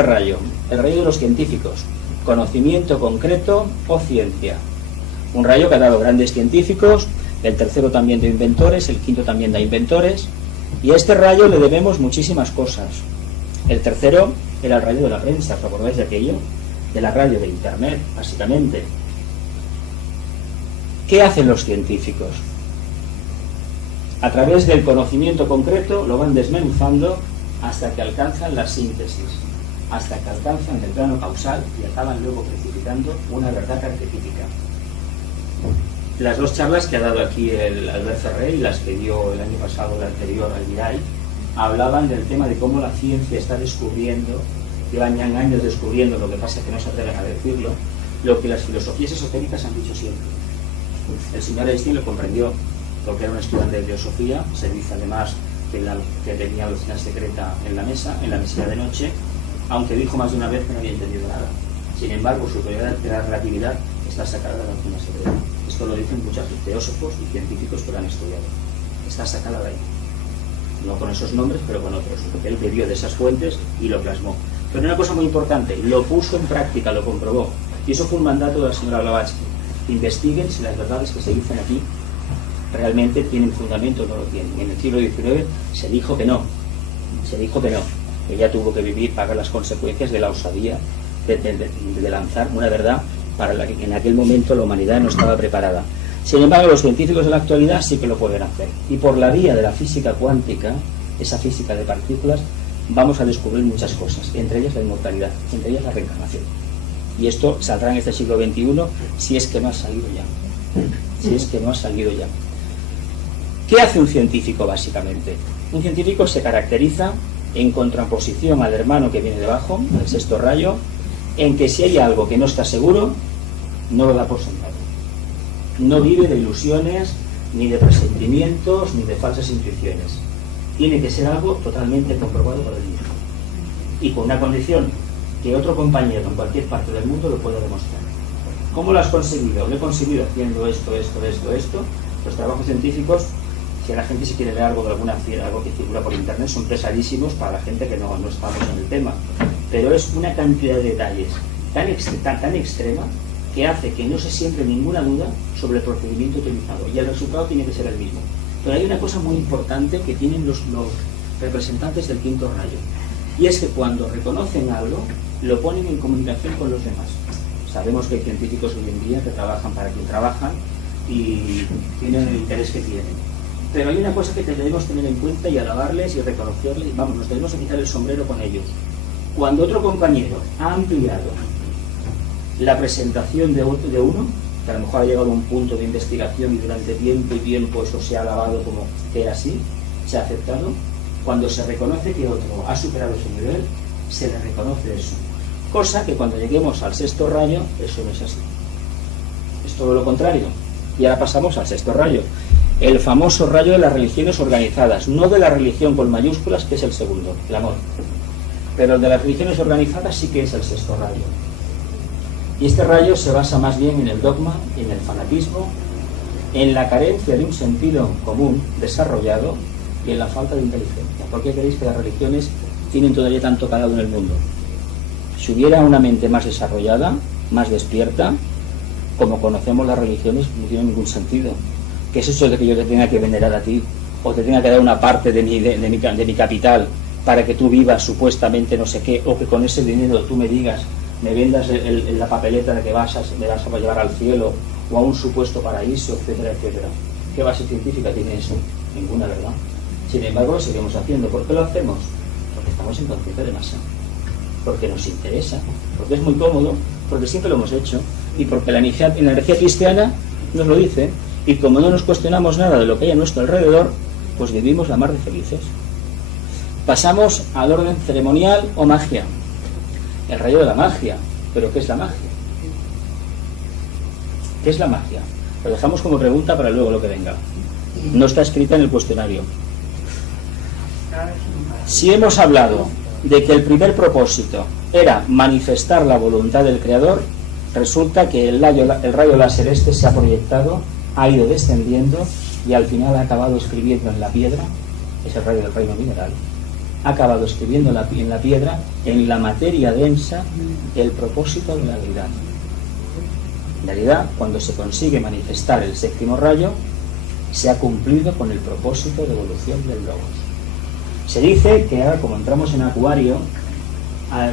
rayo, el rayo de los científicos, conocimiento concreto o ciencia. Un rayo que ha dado grandes científicos, el tercero también de inventores, el quinto también de inventores, y a este rayo le debemos muchísimas cosas. El tercero era el rayo de la prensa, ¿os acordáis de aquello? De la radio, de internet, básicamente. ¿Qué hacen los científicos? A través del conocimiento concreto lo van desmenuzando hasta que alcanzan la síntesis, hasta que alcanzan el plano causal y acaban luego precipitando una verdad arquetípica. Las dos charlas que ha dado aquí el Albert Ferrer y las que dio el año pasado, la anterior al Mirai, hablaban del tema de cómo la ciencia está descubriendo, llevan ya años descubriendo, lo que pasa es que no se atreven a decirlo, lo que las filosofías esotéricas han dicho siempre. El señor Einstein lo comprendió porque era un estudiante de filosofía, se dice además que tenía la cocina secreta en la mesilla de noche, aunque dijo más de una vez que no había entendido nada. Sin embargo, su teoría de la relatividad está sacada de la cocina secreta. Esto lo dicen muchos teósofos y científicos que lo han estudiado. Está sacada de ahí. No con esos nombres, pero con otros. Él bebió de esas fuentes y lo plasmó. Pero una cosa muy importante, lo puso en práctica, lo comprobó. Y eso fue un mandato de la señora Blavatsky. Investiguen si las verdades que se dicen aquí realmente tienen fundamento o no lo tienen. En el siglo XIX se dijo que no. Ella tuvo que pagar las consecuencias de la osadía de lanzar una verdad para la que en aquel momento la humanidad no estaba preparada. Sin embargo, los científicos de la actualidad sí que lo pueden hacer. Y por la vía de la física cuántica, esa física de partículas, vamos a descubrir muchas cosas, entre ellas la inmortalidad, entre ellas la reencarnación. Y esto saldrá en este siglo XXI si es que no ha salido ya. ¿Qué hace un científico básicamente? Un científico se caracteriza en contraposición al hermano que viene debajo, el sexto rayo, en que si hay algo que no está seguro, no lo da por sentado. No vive de ilusiones, ni de presentimientos, ni de falsas intuiciones. Tiene que ser algo totalmente comprobado por él mismo. Y con una condición, que otro compañero en cualquier parte del mundo lo pueda demostrar. ¿Cómo lo has conseguido? Lo he conseguido haciendo esto. Los trabajos científicos, si a la gente se quiere leer algo de algo que circula por internet, son pesadísimos para la gente que no estamos en el tema. Pero es una cantidad de detalles tan extrema que hace que no se siembre ninguna duda sobre el procedimiento utilizado. Y el resultado tiene que ser el mismo. Pero hay una cosa muy importante que tienen los representantes del quinto rayo. Y es que cuando reconocen algo, lo ponen en comunicación con los demás. Sabemos que hay científicos hoy en día que trabajan para quien trabajan y tienen el interés que tienen. Pero hay una cosa que debemos tener en cuenta y alabarles y reconocerles. Vamos, nos tenemos que quitar el sombrero con ellos. Cuando otro compañero ha ampliado la presentación de uno, que a lo mejor ha llegado a un punto de investigación y durante tiempo eso se ha alabado como que era así, se ha aceptado, cuando se reconoce que otro ha superado su nivel, se le reconoce eso. Cosa que cuando lleguemos al sexto rayo, eso no es así. Es todo lo contrario. Y ahora pasamos al sexto rayo. El famoso rayo de las religiones organizadas, no de la religión con mayúsculas, que es el segundo, el amor. Pero el de las religiones organizadas sí que es el sexto rayo. Y este rayo se basa más bien en el dogma, en el fanatismo, en la carencia de un sentido común desarrollado y en la falta de inteligencia. ¿Por qué creéis que las religiones tienen todavía tanto calado en el mundo? Si hubiera una mente más desarrollada, más despierta, como conocemos las religiones, no tiene ningún sentido. ¿Qué es eso de que yo te tenga que venerar a ti? O te tenga que dar una parte de mi capital para que tú vivas supuestamente no sé qué, o que con ese dinero tú me digas, me vendas la papeleta de que me vas a llevar al cielo o a un supuesto paraíso, etcétera, etcétera. ¿Qué base científica tiene eso? Ninguna, ¿verdad? Sin embargo, lo seguimos haciendo. ¿Por qué lo hacemos? Porque estamos en conciencia de masa. Porque nos interesa, porque es muy cómodo, porque siempre lo hemos hecho y porque la energía cristiana nos lo dice. Y como no nos cuestionamos nada de lo que hay a nuestro alrededor, pues vivimos la mar de felices. Pasamos al orden ceremonial o magia. El rayo de la magia. ¿Pero qué es la magia? ¿Qué es la magia? Lo dejamos como pregunta para luego lo que venga. No está escrita en el cuestionario. Si hemos hablado de que el primer propósito era manifestar la voluntad del Creador, resulta que el rayo láser este se ha proyectado, ha ido descendiendo y al final ha acabado escribiendo en la piedra, es el rayo del reino mineral, ha acabado escribiendo en la piedra, en la materia densa, el propósito de la deidad. En realidad, cuando se consigue manifestar el séptimo rayo, se ha cumplido con el propósito de evolución del logos. Se dice que ahora, como entramos en Acuario,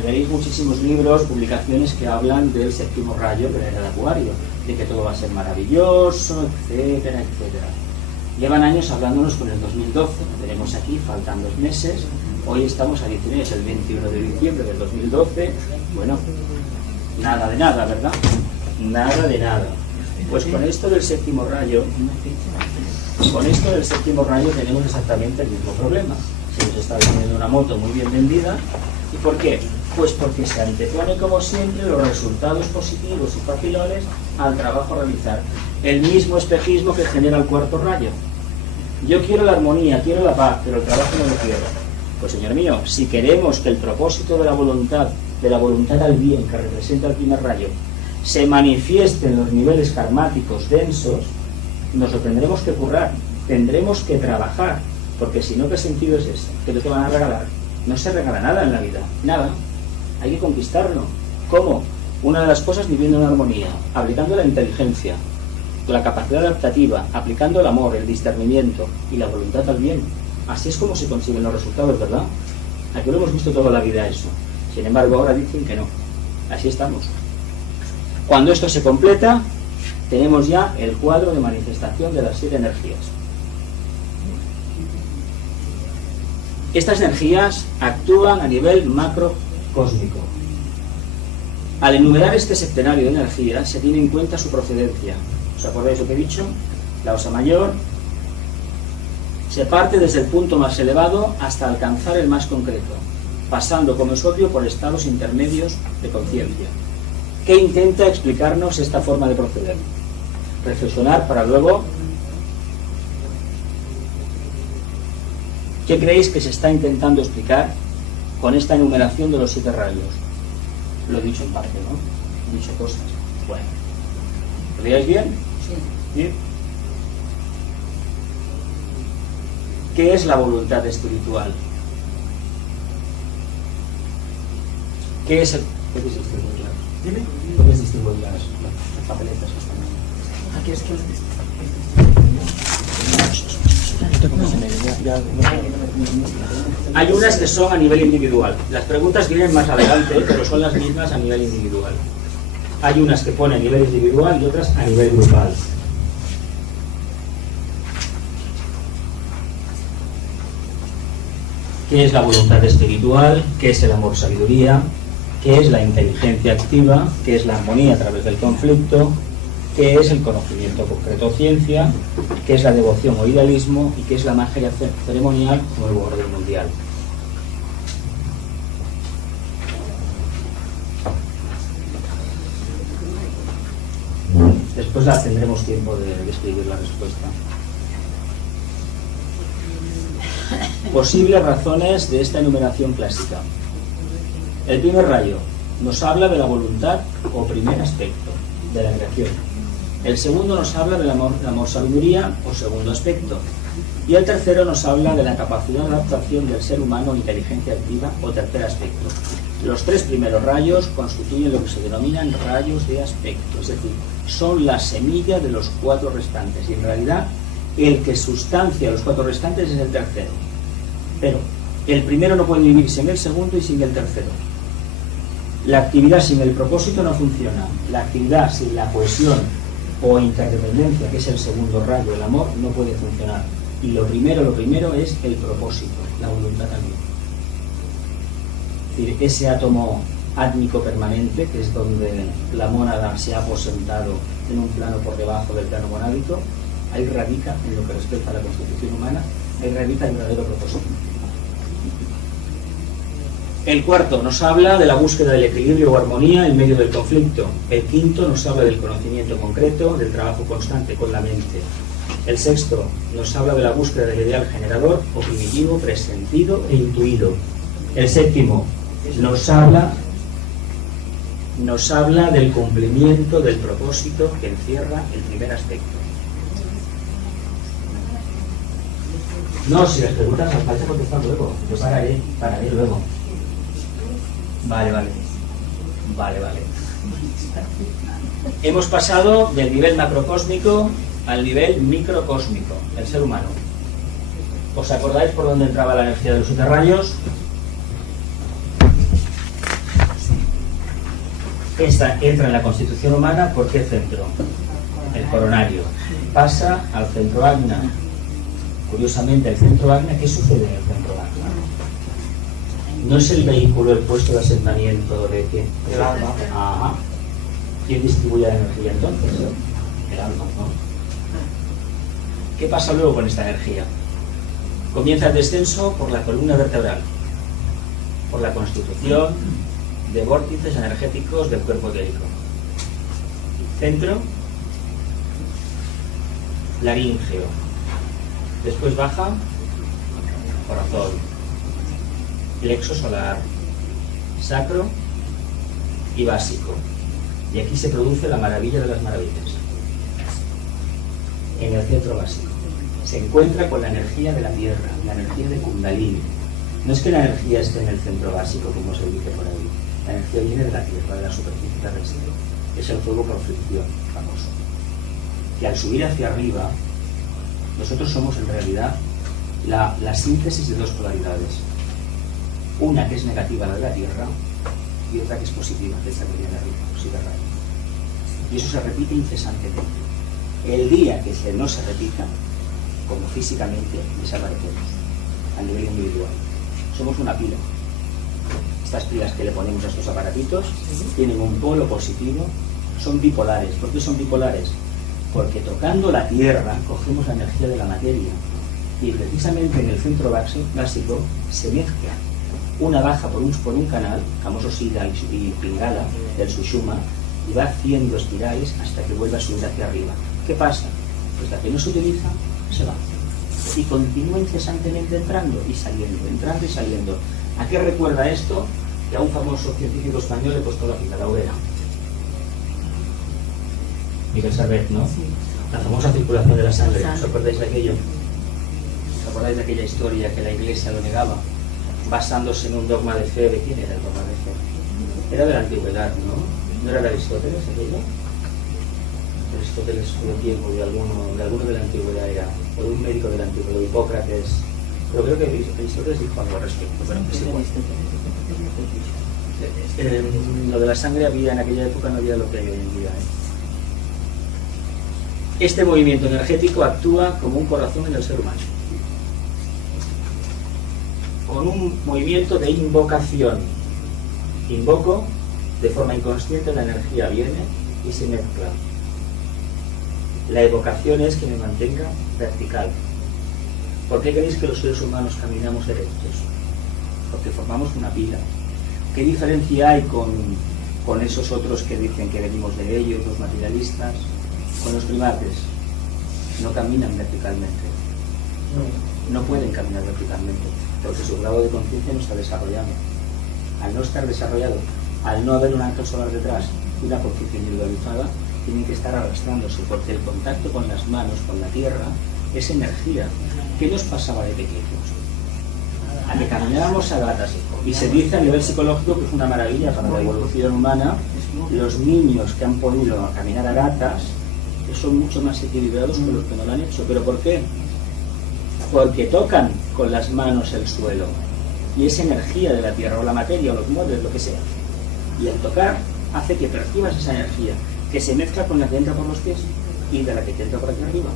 veréis muchísimos libros, publicaciones que hablan del séptimo rayo de la era de Acuario, de que todo va a ser maravilloso, etcétera, etcétera. Llevan años hablándonos con el 2012, lo tenemos aquí, faltan 2 meses, hoy estamos a 19, es el 21 de diciembre del 2012, bueno, nada de nada, ¿verdad? Nada de nada. Pues con esto del séptimo rayo tenemos exactamente el mismo problema. Se nos está vendiendo una moto muy bien vendida ¿Por qué? Pues porque se antepone, como siempre, los resultados positivos y facilones al trabajo a realizar. El mismo espejismo que genera el cuarto rayo. Yo quiero la armonía, quiero la paz, pero el trabajo no lo quiero. Pues señor mío, si queremos que el propósito de la voluntad al bien que representa el primer rayo, se manifieste en los niveles karmáticos densos, nos lo tendremos que currar, tendremos que trabajar, porque si no, ¿qué sentido es eso? ¿Qué te van a regalar? No se regala nada en la vida, nada. Hay que conquistarlo. ¿Cómo? Una de las cosas, viviendo en armonía, aplicando la inteligencia, la capacidad adaptativa, aplicando el amor, el discernimiento y la voluntad al bien. Así es como se consiguen los resultados, ¿verdad? Aquí lo hemos visto toda la vida eso. Sin embargo, ahora dicen que no. Así estamos. Cuando esto se completa, tenemos ya el cuadro de manifestación de las 7 energías. Estas energías actúan a nivel macrocósmico. Al enumerar este septenario de energías, se tiene en cuenta su procedencia. ¿Os acordáis lo que he dicho? La Osa Mayor se parte desde el punto más elevado hasta alcanzar el más concreto, pasando, como es obvio, por estados intermedios de conciencia. ¿Qué intenta explicarnos esta forma de proceder? Reflexionar para luego... ¿Qué creéis que se está intentando explicar con esta enumeración de los 7 rayos? Lo he dicho en parte, ¿no? He dicho cosas. Bueno. ¿Lo veis bien? Sí. ¿Sí? ¿Qué es la voluntad espiritual? ¿Qué es el...? ¿Puedes distinguir las? Dime. ¿Puedes distinguir las papeletas que están ahí? Aquí es que Hay unas que son a nivel individual. Las preguntas vienen más adelante, pero son las mismas a nivel individual. Hay unas que pone a nivel individual y otras a nivel grupal. ¿Qué es la voluntad espiritual? ¿Qué es el amor-sabiduría? ¿Qué es la inteligencia activa? ¿Qué es la armonía a través del conflicto? ¿Qué es el conocimiento concreto o ciencia? ¿Qué es la devoción o idealismo? ¿Y qué es la magia ceremonial o nuevo orden mundial? Después tendremos tiempo de escribir la respuesta. Posibles razones de esta enumeración clásica. El primer rayo nos habla de la voluntad o primer aspecto de la creación. El segundo nos habla del amor sabiduría o segundo aspecto. Y el tercero nos habla de la capacidad de adaptación del ser humano, inteligencia activa o tercer aspecto. Los 3 primeros rayos constituyen lo que se denominan rayos de aspecto, es decir, son la semilla de los 4 restantes. Y en realidad, el que sustancia los 4 restantes es el tercero. Pero el primero no puede vivir sin el segundo y sin el tercero. La actividad sin el propósito no funciona. La actividad sin la cohesión o interdependencia, que es el segundo rayo, el amor, no puede funcionar. Y lo primero es el propósito, la voluntad también. Es decir, ese átomo átmico permanente, que es donde la mónada se ha aposentado en un plano por debajo del plano monádico, ahí radica, en lo que respecta a la constitución humana, ahí radica el verdadero propósito. El cuarto nos habla de la búsqueda del equilibrio o armonía en medio del conflicto. El quinto nos habla del conocimiento concreto, del trabajo constante con la mente. El sexto nos habla de la búsqueda del ideal generador o primitivo, presentido e intuido. El séptimo nos habla del cumplimiento del propósito que encierra el primer aspecto. No, si las preguntas las vais a contestar luego. Yo pararé luego. Vale. Hemos pasado del nivel macrocósmico al nivel microcósmico, el ser humano. ¿Os acordáis por dónde entraba la energía de los 7 rayos? Esta entra en la constitución humana, ¿por qué centro? El coronario. Pasa al centro Agna. Curiosamente, el centro Agna, ¿qué sucede en el centro Agna? ¿No es el vehículo, el puesto de asentamiento de qué? El alma. Ajá. ¿Quién distribuye la energía entonces? El alma, ¿no? ¿Qué pasa luego con esta energía? Comienza el descenso por la columna vertebral. por la constitución de vórtices energéticos del cuerpo etérico. Centro, laríngeo. Después baja, corazón, plexo solar, sacro y básico. Y aquí se produce la maravilla de las maravillas. En el centro básico se encuentra con la energía de la tierra, la energía de Kundalini. No es que la energía esté en el centro básico, como se dice por ahí. La energía viene de la tierra, de la superficie terrestre. Es el fuego por fricción, famoso. Que al subir hacia arriba, nosotros somos en realidad la síntesis de dos polaridades. Una que es negativa, la de la tierra, y otra que es positiva, que es la que viene de arriba, posible rayo. Y eso se repite incesantemente. El día que no se repita, como físicamente, desaparecemos a nivel individual. Somos una pila. Estas pilas que le ponemos a estos aparatitos tienen un polo positivo, son bipolares. ¿Por qué son bipolares? Porque tocando la tierra cogemos la energía de la materia y precisamente en el centro básico se mezcla. Una baja por un canal, famoso Siddha y Pingala del Sushumna, y va haciendo espirales hasta que vuelve a subir hacia arriba. ¿Qué pasa? Pues la que no se utiliza, se va. Y continúa incesantemente entrando y saliendo, entrando y saliendo. ¿A qué recuerda esto? Que a un famoso científico español le costó la vida, la hoguera. Miguel Servet, ¿no? La famosa circulación de la sangre. ¿Os acordáis de aquello? ¿Os acordáis de aquella historia que la Iglesia lo negaba? Basándose en un dogma de fe. ¿De quién era el dogma de fe? Era de la antigüedad, ¿no? ¿No era de Aristóteles aquello? Aristóteles fue tiempo de alguno de la antigüedad era, o de un médico de la antigüedad, de Hipócrates. Pero creo que Aristóteles dijo algo al respecto, pero que es igual. Lo de la sangre había en aquella época, no había lo que hay hoy en día. Este movimiento energético actúa como un corazón en el ser humano, con un movimiento de invocación. Invoco, de forma inconsciente la energía viene y se mezcla. La evocación es que me mantenga vertical. ¿Por qué creéis que los seres humanos caminamos erectos? Porque formamos una pila. ¿Qué diferencia hay con esos otros que dicen que venimos de ellos, los materialistas? Con los primates. No caminan verticalmente. No pueden caminar verticalmente, porque su grado de conciencia no está desarrollado. Al no estar desarrollado, al no haber un ángel solar detrás y una conciencia individualizada, tienen que estar arrastrándose, porque el contacto con las manos, con la tierra, es energía. ¿Qué nos pasaba de pequeños? A que caminábamos a gatas. Y se dice a nivel psicológico que es una maravilla para la evolución humana. Los niños que han podido caminar a gatas son mucho más equilibrados que los que no lo han hecho. ¿Pero por qué? Porque tocan con las manos el suelo. Y es energía de la tierra, o la materia, o los muebles, lo que sea. Y el tocar hace que percibas esa energía, que se mezcla con la que entra por los pies y de la que te entra por aquí arriba.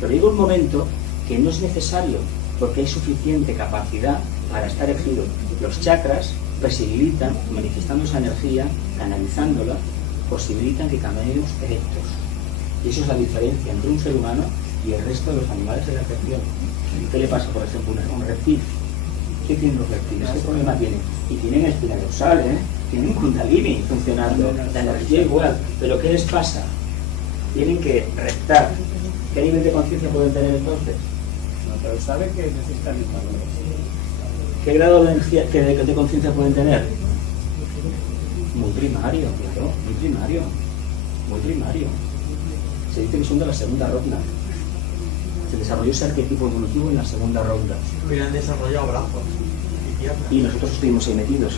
Pero llega un momento que no es necesario, porque hay suficiente capacidad para estar erguido. Los chakras posibilitan, manifestando esa energía, canalizándola, posibilitan que caminemos erectos. Y eso es la diferencia entre un ser humano y el resto de los animales de la creación. ¿Qué le pasa, por ejemplo, a un reptil? ¿Qué tienen los reptiles? ¿Qué problema tienen? Y tienen espina dorsal, tienen Kundalini funcionando, la energía igual. ¿Pero qué les pasa? Tienen que rectar. ¿Qué nivel de conciencia pueden tener entonces? No, pero saben que necesitan valores. ¿Qué grado de energía, de conciencia pueden tener? Muy primario, claro, muy primario. Muy primario. Se dice que son de la segunda ronda. Se desarrolló ese arquetipo evolutivo en la segunda ronda. Hubieran desarrollado brazos y piernas. Y nosotros estuvimos ahí metidos,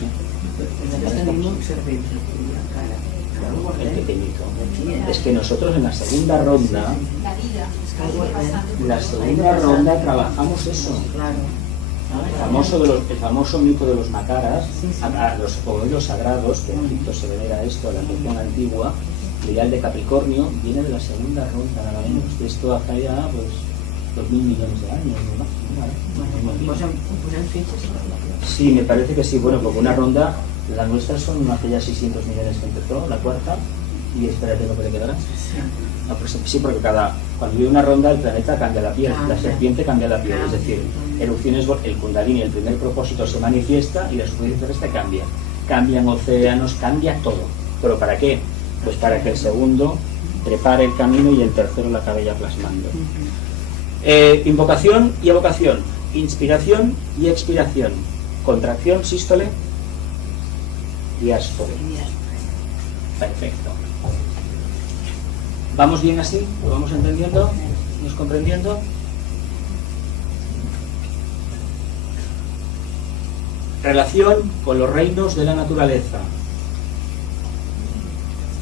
El pequeñito. Es que nosotros en la segunda ronda, trabajamos eso. El famoso mito de los macaras, los cocodrilos sagrados, que en Egipto se venera esto, la religión antigua, el ideal de Capricornio, viene de la segunda ronda, nada menos. Que esto hace ya, pues, 2.000 millones de años, ¿no? Sí, me parece que sí. Bueno, porque una ronda, la nuestra son aquellas 600 millones que empezó, la cuarta, Y espérate lo que le quedará. No, pues sí, porque cuando vive una ronda el planeta cambia la piel, la serpiente cambia la piel, es decir, erupciones, el Kundalini, el primer propósito se manifiesta y la superficie terrestre cambia. Cambian océanos, cambia todo. ¿Pero para qué? Pues para que el segundo prepare el camino y el tercero la acabe ya plasmando. Invocación y evocación, inspiración y expiración, contracción, sístole, diástole. Perfecto. ¿Vamos bien así? ¿Lo vamos entendiendo? ¿Nos comprendiendo? Relación con los reinos de la naturaleza.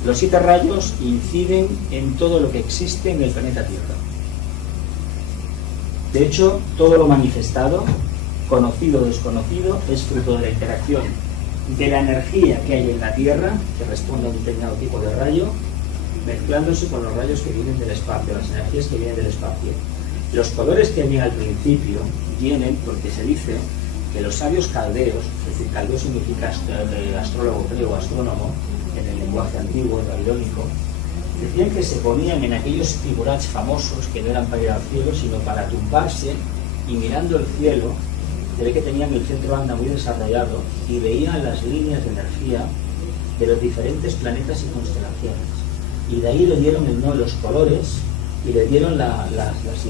Los 7 rayos inciden en todo lo que existe en el planeta Tierra. De hecho, todo lo manifestado, conocido o desconocido, es fruto de la interacción de la energía que hay en la Tierra, que responde a un determinado tipo de rayo, mezclándose con los rayos que vienen del espacio, las energías que vienen del espacio. Los colores que vienen al principio vienen porque se dice que los sabios caldeos, es decir, caldeo significa astrólogo, creo, astrónomo, en el lenguaje antiguo, el babilónico, decían que se ponían en aquellos figurats famosos que no eran para ir al cielo, sino para tumbarse y mirando el cielo, se ve que tenían el centro anda muy desarrollado y veían las líneas de energía de los diferentes planetas y constelaciones. Y de ahí le dieron el nombre, los colores, y le dieron las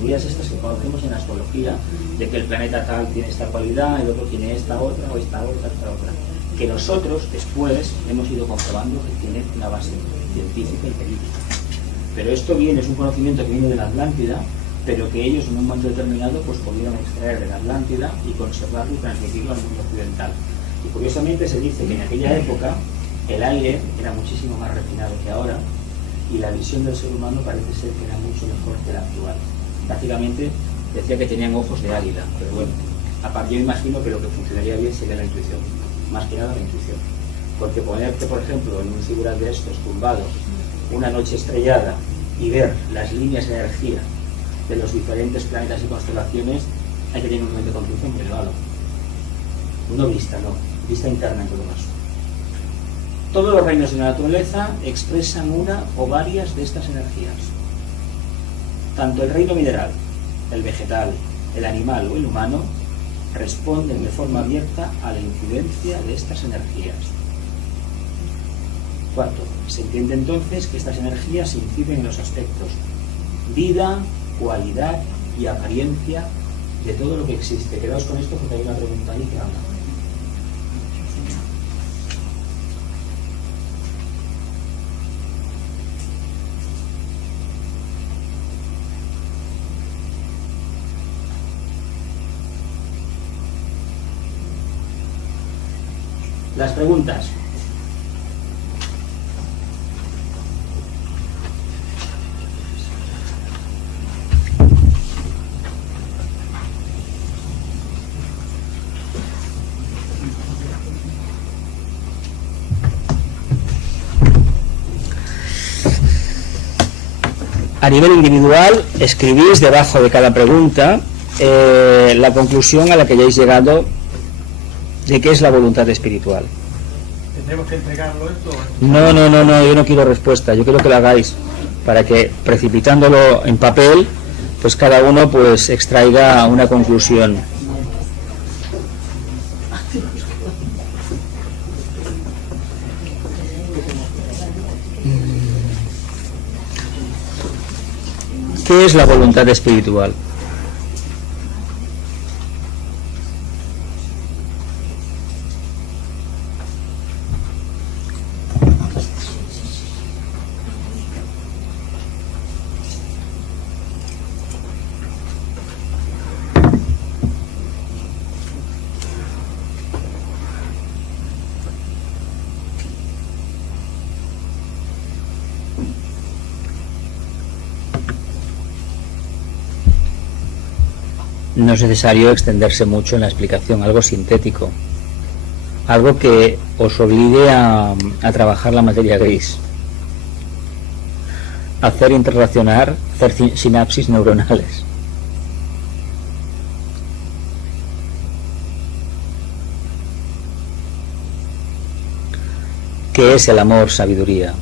ideas estas que conocemos en astrología, de que el planeta tal tiene esta cualidad, el otro tiene esta otra, o esta otra, esta otra. Que nosotros después hemos ido comprobando que tiene una base científica y política. Pero esto viene, es un conocimiento que viene de la Atlántida, pero que ellos en un momento determinado pues pudieron extraer de la Atlántida y conservarlo y transmitirlo al mundo occidental. Y curiosamente se dice que en aquella época el aire era muchísimo más refinado que ahora, y la visión del ser humano parece ser que era mucho mejor que la actual. Prácticamente decía que tenían ojos de águila, pero bueno, aparte yo imagino que lo que funcionaría bien sería la intuición, más que nada la intuición. Porque ponerte, por ejemplo, en un figural de estos tumbado, una noche estrellada, y ver las líneas de energía de los diferentes planetas y constelaciones, hay que tener un momento de conciencia muy elevado. No vista, no, vista interna en todo caso. Todos los reinos de la naturaleza expresan una o varias de estas energías. Tanto el reino mineral, el vegetal, el animal o el humano responden de forma abierta a la incidencia de estas energías. Cuarto, se entiende entonces que estas energías inciden en los aspectos vida, cualidad y apariencia de todo lo que existe. Quedaos con esto porque hay una pregunta ahí que habla. Las preguntas. A nivel individual, escribís debajo de cada pregunta la conclusión a la que hayáis llegado de qué es la voluntad espiritual. ¿Tendremos que entregarlo esto? No, yo no quiero respuesta, yo quiero que lo hagáis para que, precipitándolo en papel, pues cada uno pues extraiga una conclusión. ¿Qué es la voluntad espiritual? No es necesario extenderse mucho en la explicación, algo sintético, algo que os obligue a trabajar la materia gris, hacer interrelacionar, hacer sinapsis neuronales. ¿Qué es el amor, sabiduría?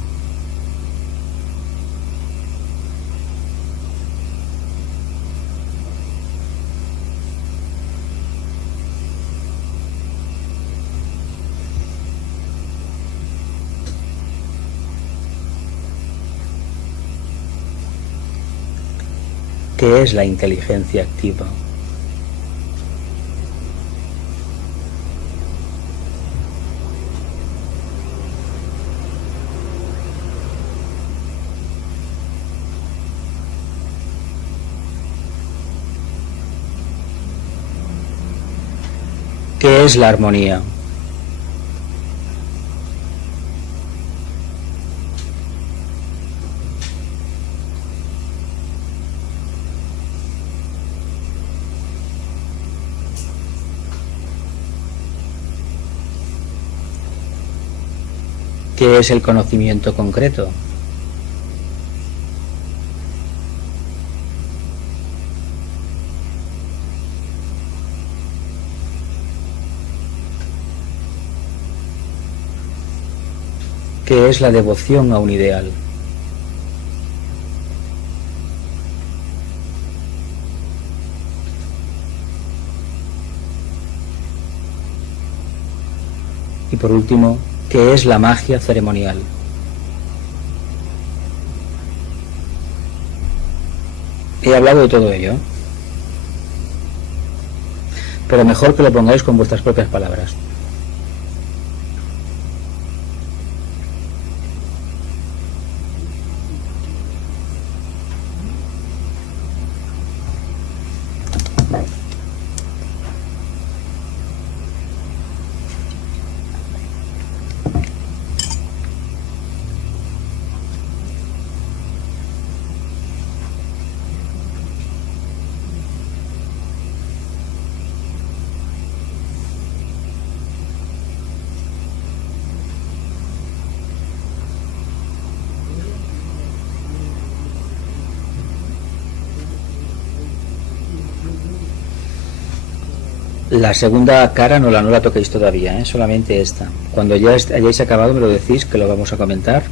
¿Qué es la inteligencia activa? ¿Qué es la armonía? ¿Qué es el conocimiento concreto? ¿Qué es la devoción a un ideal? Y por último, ¿qué es la magia ceremonial? He hablado de todo ello, pero mejor que lo pongáis con vuestras propias palabras. La segunda cara no la toquéis todavía, solamente esta. Cuando ya hayáis acabado me lo decís, que lo vamos a comentar.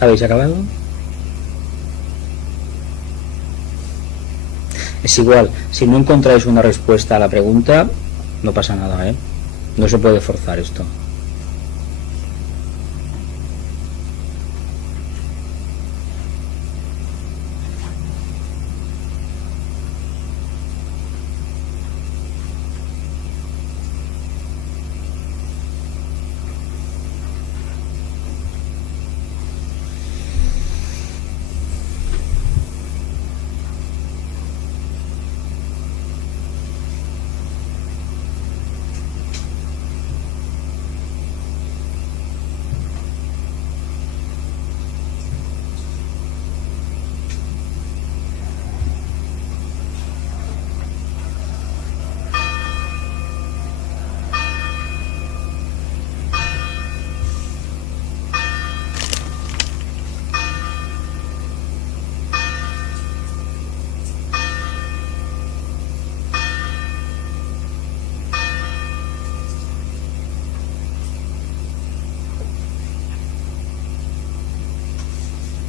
¿Habéis acabado? Es igual, si no encontráis una respuesta a la pregunta, no pasa nada, No se puede forzar esto.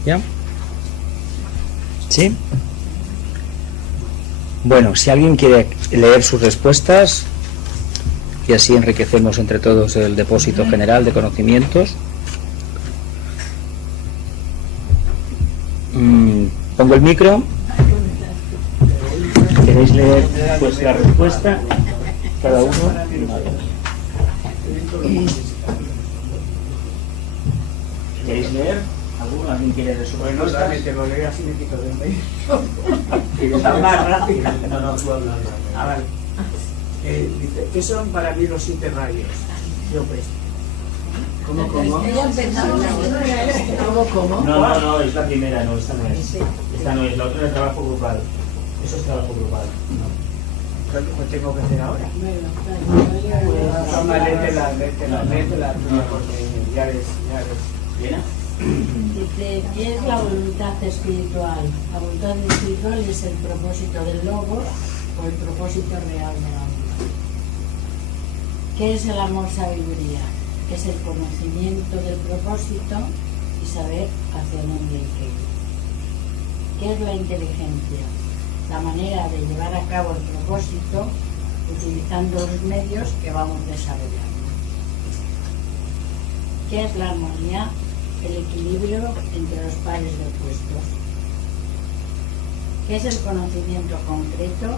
¿Ya? ¿Sí? Bueno, si alguien quiere leer sus respuestas y así enriquecemos entre todos el depósito general de conocimientos. Pongo el micro. ¿Queréis leer pues la respuesta? Cada uno. ¿Queréis leer? ¿Alguien quiere de su Bueno, respuesta? dame, te lo leo así me quito del medio. ¿Quieres Está hablar? más rápido. No, no, tú hablas. Ah, vale. Dice, ¿qué son para mí los 7 rayos? Yo pues. ¿Cómo? ¿Cómo? No, es la primera, no, esta no es. Esta no es, la otra es trabajo grupal. Eso es trabajo grupal. ¿Qué tengo que hacer ahora? Bueno, Toma, léetela, porque ya ves. ¿Bien? dice, ¿qué es la voluntad espiritual? La voluntad espiritual es el propósito del logos o el propósito real de la vida. ¿Qué es el amor sabiduría? Es el conocimiento del propósito y saber hacia dónde hay que ir. ¿Qué es la inteligencia? La manera de llevar a cabo el propósito utilizando los medios que vamos desarrollando. ¿Qué es la armonía? El equilibrio entre los pares de opuestos. ¿Qué es el conocimiento concreto?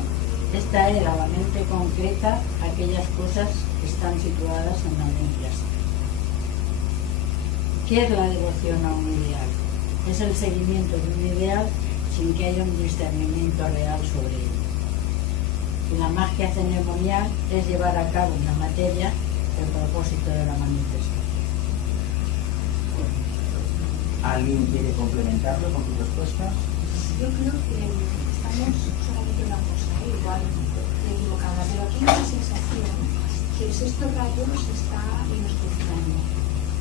Es traer a la mente concreta aquellas cosas que están situadas en la mente clásica. ¿Qué es la devoción a un ideal? Es el seguimiento de un ideal sin que haya un discernimiento real sobre él. Y la magia ceremonial es llevar a cabo en la materia el propósito de la manifestación. ¿Alguien quiere complementarlo con tu respuesta? Yo creo que estamos solamente una cosa, igual equivocada, pero aquí hay una sensación que el sexto rayo nos está menospreciando.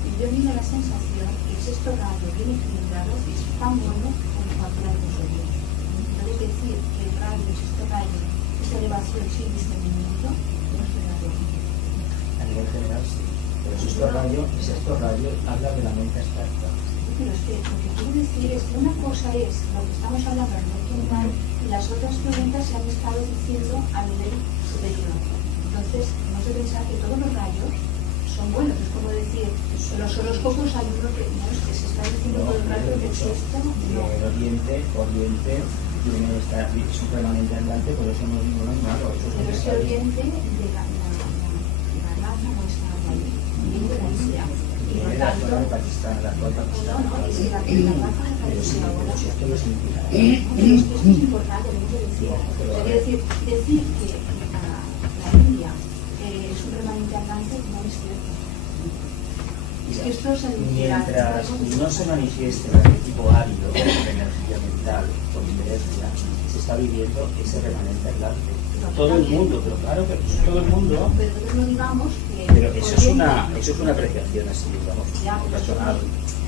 Y yo tengo la sensación que el sexto rayo bien equilibrado es tan bueno como cualquiera de nosotros. Entonces decir que el rayo, el sexto rayo, es elevación sin discernimiento, no estoy de acuerdo. A nivel general sí. Pero sexto rayo habla de la mente abstracta. Pero es que lo que quiero decir es que una cosa es lo que estamos hablando a nivel general y las otras preguntas se han estado diciendo a nivel superior. Entonces, hemos de pensar que todos los rayos son buenos. Es como decir, en los horóscopos hay uno que, no, es que se está diciendo todo el rayo que existe. Y el Oriente tiene es un remanente andante, por eso no es malo. Eso Pero es ese necesario. oriente de la raza no está ahí, viene de la India. Y por Viene de la tanto, zona de Pakistán, la actual Pakistán. no, y si la raza de Pero sí, India ahora. esto no significa. Esto es importante, debemos de decir. Hay que decir que la India es un remanente andante no es cierto. Es que esto se Mientras no se manifieste el tipo árido de energía mental con inherencia, se está viviendo ese remanente andante. Todo el mundo, pero claro que todo el mundo. Pero nosotros no digamos que. Pero eso es una apreciación así, digamos, Ya, personal.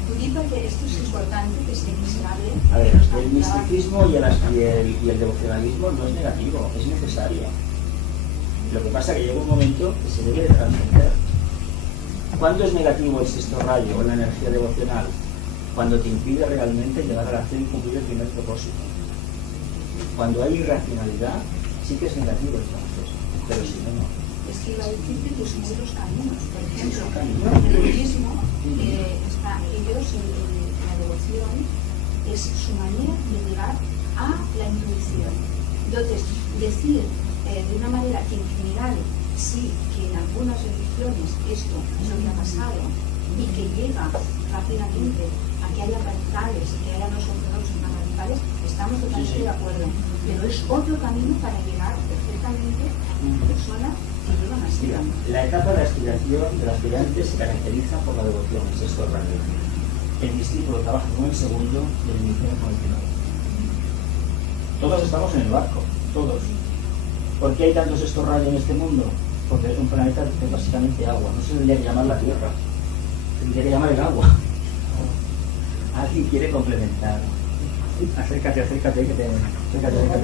Tú dices que esto es importante que se hable. A ver, el misticismo y el devocionalismo no es negativo, es necesario. Lo que pasa es que llega un momento que se debe de trascender. ¿Cuándo es negativo el sexto rayo o la energía devocional? Cuando te impide realmente llegar a la acción y cumplir el primer propósito. Cuando hay irracionalidad, sí que es negativo entonces, pero si no, no. Es que iba a decirte que son otros caminos. Por ejemplo, Caminos. en el budismo está ellos, la devoción es su manera de llegar a la intuición. Entonces, decir de una manera que en general sí, que en algunas religiones esto es lo que ha pasado y que llega rápidamente a que haya radicales y que haya los ortodoxos más radicales, estamos totalmente de acuerdo. Pero es otro camino para llegar perfectamente a una persona que lleva más Mira, tiempo. la etapa de aspiración del aspirante se caracteriza por la devoción, el sexto rayo. El discípulo trabaja con el segundo y el iniciado con el primero. Todos estamos en el barco, todos. ¿Por qué hay tanto sexto rayo en este mundo? Porque es un planeta que es básicamente agua. No se tendría que llamar la Tierra, se tendría que llamar el agua. ¿Alguien quiere complementar? Acércate,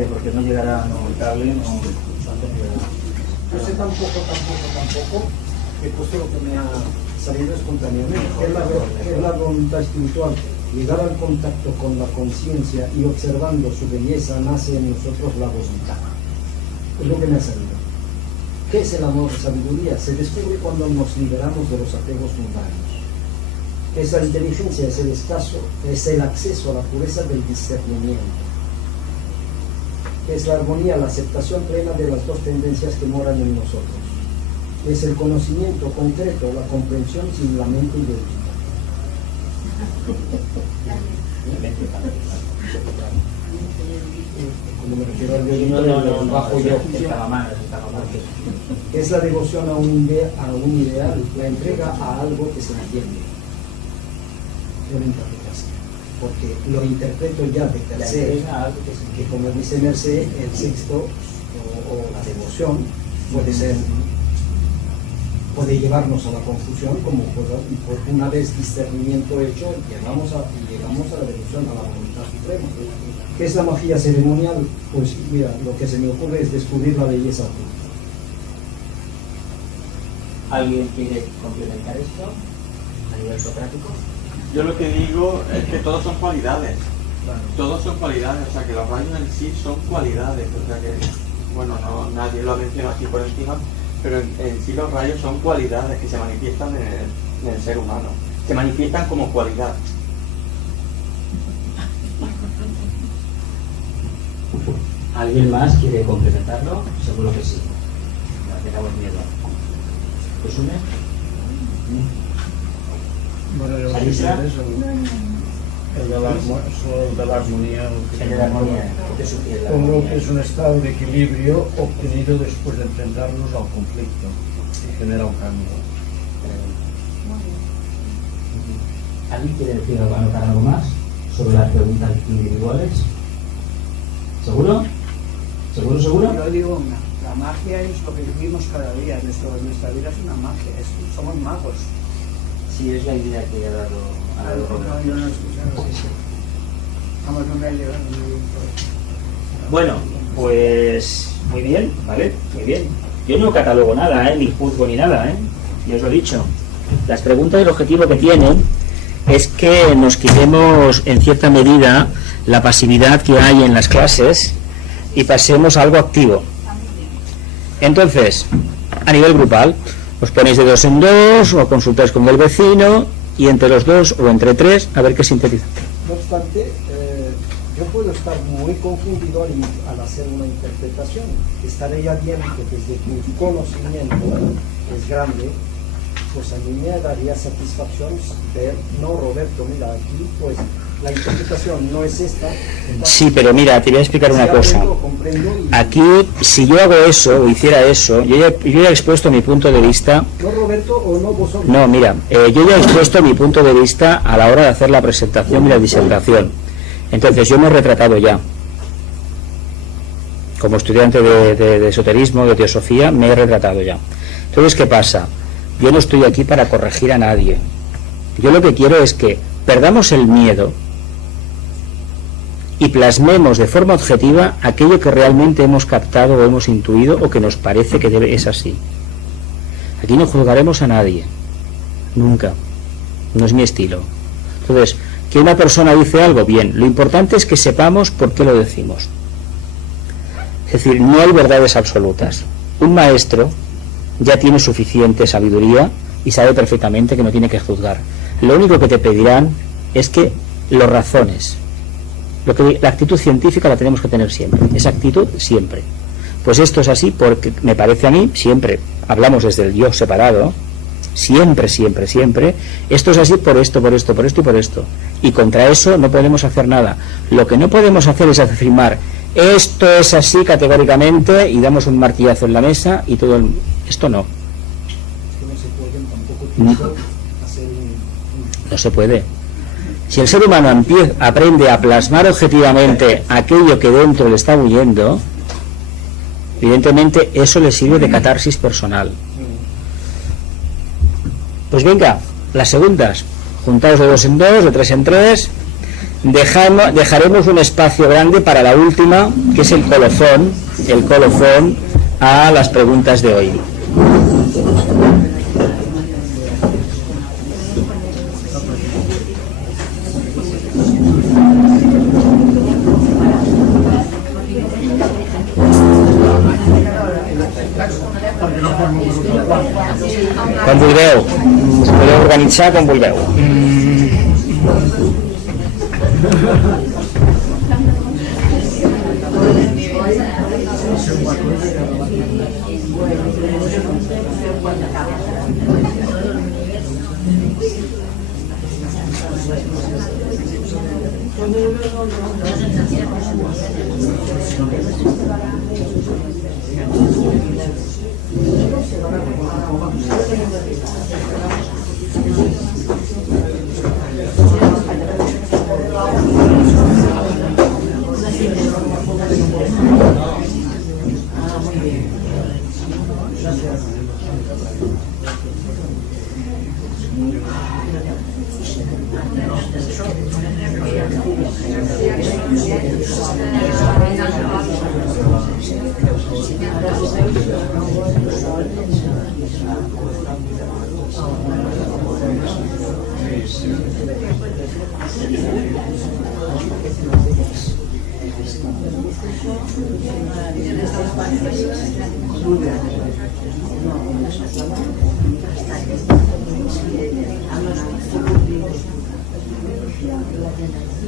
porque no llegará el cable, no llegará. No sé tampoco, que puesto lo que me ha salido espontáneamente, que es la voluntad espiritual. Llegar al contacto con la conciencia y observando su belleza nace en nosotros la voluntad. Es lo que me ha salido. ¿Qué es el amor de sabiduría? Se descubre cuando nos liberamos de los apegos mundanos. ¿Qué es la inteligencia? Es el acceso a la pureza del discernimiento. ¿Qué es la armonía? La aceptación plena de las dos tendencias que moran en nosotros. ¿Qué es el conocimiento concreto? La comprensión sin la mente ideológica. Como me refiero al yo del bajo yo, que es la devoción a un ideal, la entrega a algo que se entiende. Yo lo interpreto así, porque lo interpreto ya de per se, que como dice Merced, el sexto o la devoción puede llevarnos a la confusión, como por una vez discernimiento hecho, llegamos a la devoción, a la voluntad suprema. ¿Qué es la magia ceremonial? Pues mira, lo que se me ocurre es descubrir la belleza oculta. ¿Alguien quiere complementar esto a nivel socrático? Yo lo que digo es que todos son cualidades. Todos son cualidades, o sea que los rayos en sí son cualidades. O sea que, bueno, no, nadie lo ha mencionado así por encima, pero en sí los rayos son cualidades que se manifiestan en el ser humano. Se manifiestan como cualidad. ¿Alguien más quiere complementarlo? Seguro que sí. No tengamos miedo. ¿Resume? Bueno, yo ¿Salisa? el de la armonía. El de la armonía. ¿Qué te sugiere la Pongo armonía? que es un estado de equilibrio obtenido después de enfrentarnos al conflicto y genera un cambio. ¿Alguien quiere decir algo más sobre las preguntas individuales? ¿Seguro? ¿Seguro? Yo digo una, la magia es lo que vivimos cada día, nuestra vida es una magia, somos magos. Sí, es la idea que ha dado Roberto. Yo no he escuchado eso. Vamos, no me ha llegado muy bien. Bueno, pues muy bien, ¿vale? Muy bien. Yo no catalogo nada, ni juzgo ni nada, ya os lo he dicho. Las preguntas, el objetivo que tienen es que nos quitemos en cierta medida la pasividad que hay en las clases y pasemos a algo activo. Entonces, a nivel grupal, os ponéis de 2 en 2 o consultáis con el vecino y entre los 2 o entre 3 a ver qué sintetiza. No obstante, yo puedo estar muy confundido al hacer una interpretación. Estaré ya viendo que desde tu conocimiento, que es grande, pues a mí me daría satisfacción ver, no, Roberto, mira, aquí pues la interpretación no es esta. Sí, pero mira, te voy a explicar una cosa. Aquí, si yo hago eso o hiciera eso, yo ya he expuesto mi punto de vista. No, Roberto, o no vosotros. No, mira, yo ya he expuesto mi punto de vista a la hora de hacer la presentación y la disertación. Entonces, yo me he retratado ya. Como estudiante de esoterismo, de teosofía, me he retratado ya. Entonces, ¿qué pasa? Yo no estoy aquí para corregir a nadie. Yo lo que quiero es que perdamos el miedo y plasmemos de forma objetiva aquello que realmente hemos captado o hemos intuido o que nos parece que es así. Aquí no juzgaremos a nadie, nunca, no es mi estilo. Entonces, que una persona dice algo, bien, lo importante es que sepamos por qué lo decimos. Es decir, no hay verdades absolutas. Un maestro ya tiene suficiente sabiduría y sabe perfectamente que no tiene que juzgar. Lo único que te pedirán es que lo razones. La actitud científica la tenemos que tener siempre, esa actitud siempre. Pues esto es así porque me parece a mí, siempre hablamos desde el yo separado, siempre, esto es así por esto y por esto. Y contra eso no podemos hacer nada. Lo que no podemos hacer es afirmar, esto es así categóricamente y damos un martillazo en la mesa y todo esto no. No se puede. Si el ser humano aprende a plasmar objetivamente aquello que dentro le está huyendo, evidentemente eso le sirve de catarsis personal. Pues venga, las segundas, juntados de 2 en 2, de 3 en 3, dejaremos un espacio grande para la última, que es el colofón a las preguntas de hoy. Com vulgueu, us podeu organitzar com vulgueu.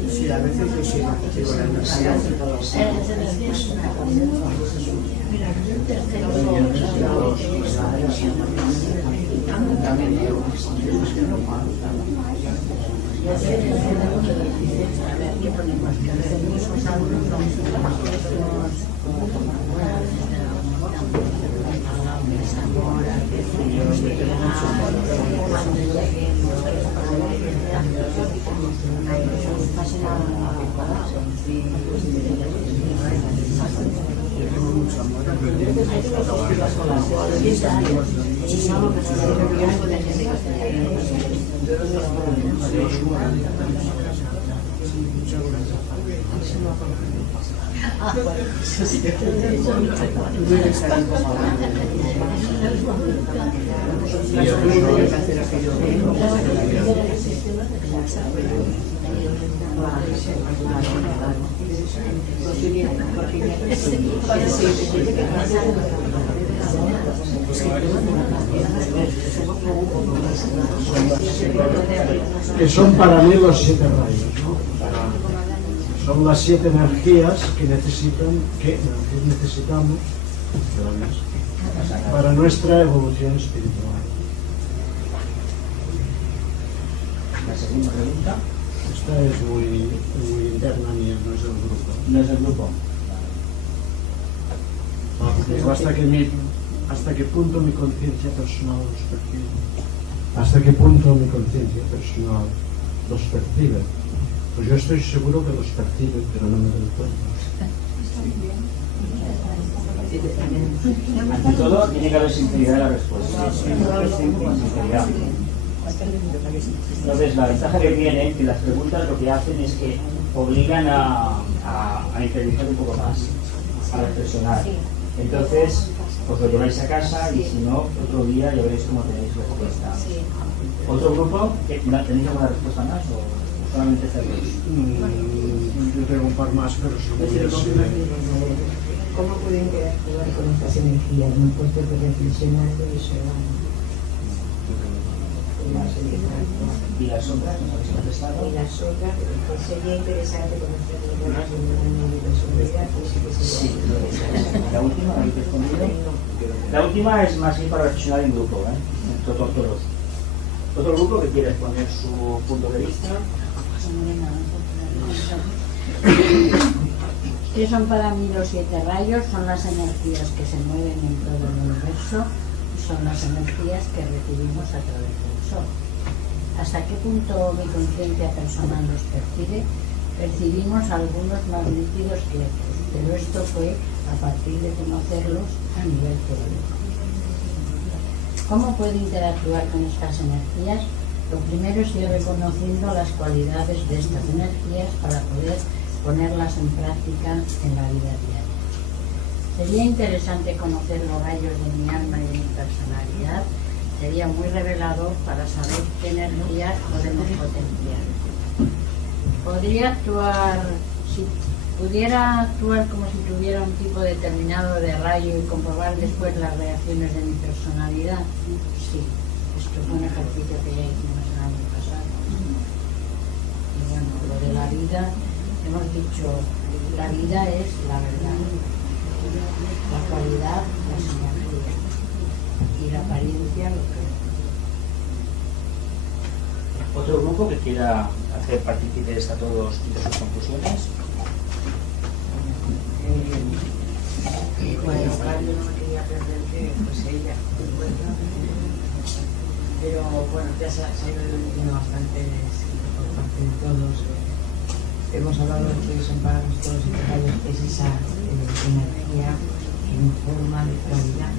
Sí, a veces yo sí, la energía. Que son para mí los 7 rayos, ¿no? Son las 7 energías que necesitamos para nuestra evolución espiritual. La segunda pregunta. Esta es muy interna mía, no es del grupo. No es del grupo. Digo, hasta qué punto mi conciencia personal los percibe. Hasta qué punto mi conciencia personal los percibe. Pues yo estoy seguro que los percibe, pero no me doy cuenta. Ante todo, tiene que haber sinceridad en la respuesta. Sinceridad. Entonces, la ventaja que tiene, que las preguntas lo que hacen es que obligan a interiorizar un poco más, a reflexionar. Entonces, os lo lleváis a casa y si no, otro día ya veréis cómo tenéis respuesta. ¿Otro grupo? ¿Tenéis alguna respuesta más o solamente cerros? Yo tengo un par más, pero ¿Cómo pueden interactuar con estas energías? No puesto que reflexionar de eso. ¿Y las otras? ¿Nos habéis contestado? Y las otras, pues sería interesante conocer los demás de una personalidad, pues sí que Sí. sería. ¿La última la habéis respondido? La última es más bien para reflexionar en grupo, ¿eh? Todos. Otro grupo que quiere exponer su punto de vista. ¿Qué son para mí los 7 rayos? Son las energías que se mueven en todo el universo y son las energías que recibimos a través del Sol. ¿Hasta qué punto mi conciencia personal los percibe? Percibimos algunos más nítidos que otros, pero esto fue a partir de conocerlos a nivel teórico. ¿Cómo puedo interactuar con estas energías? Lo primero es ir reconociendo las cualidades de estas energías para poder ponerlas en práctica en la vida diaria. Sería interesante conocer los rayos de mi alma y de mi personalidad. Sería muy revelador para saber qué energías podemos potenciar. Pudiera actuar como si tuviera un tipo determinado de rayo y comprobar después las reacciones de mi personalidad. Sí, esto fue un ejercicio que ya hicimos el año pasado. Y bueno, lo de la vida, hemos dicho, la vida es la verdad, la cualidad, la energías y la apariencia, lo que es. ¿Otro grupo que quiera hacer partícipes a todos de sus conclusiones? Bueno, claro, yo no me quería perder que pues ella, pero bueno, ya se ha ido diciendo bastante por parte de todos. Hemos hablado de que son para nosotros los interrayos, es esa energía en forma de claridad,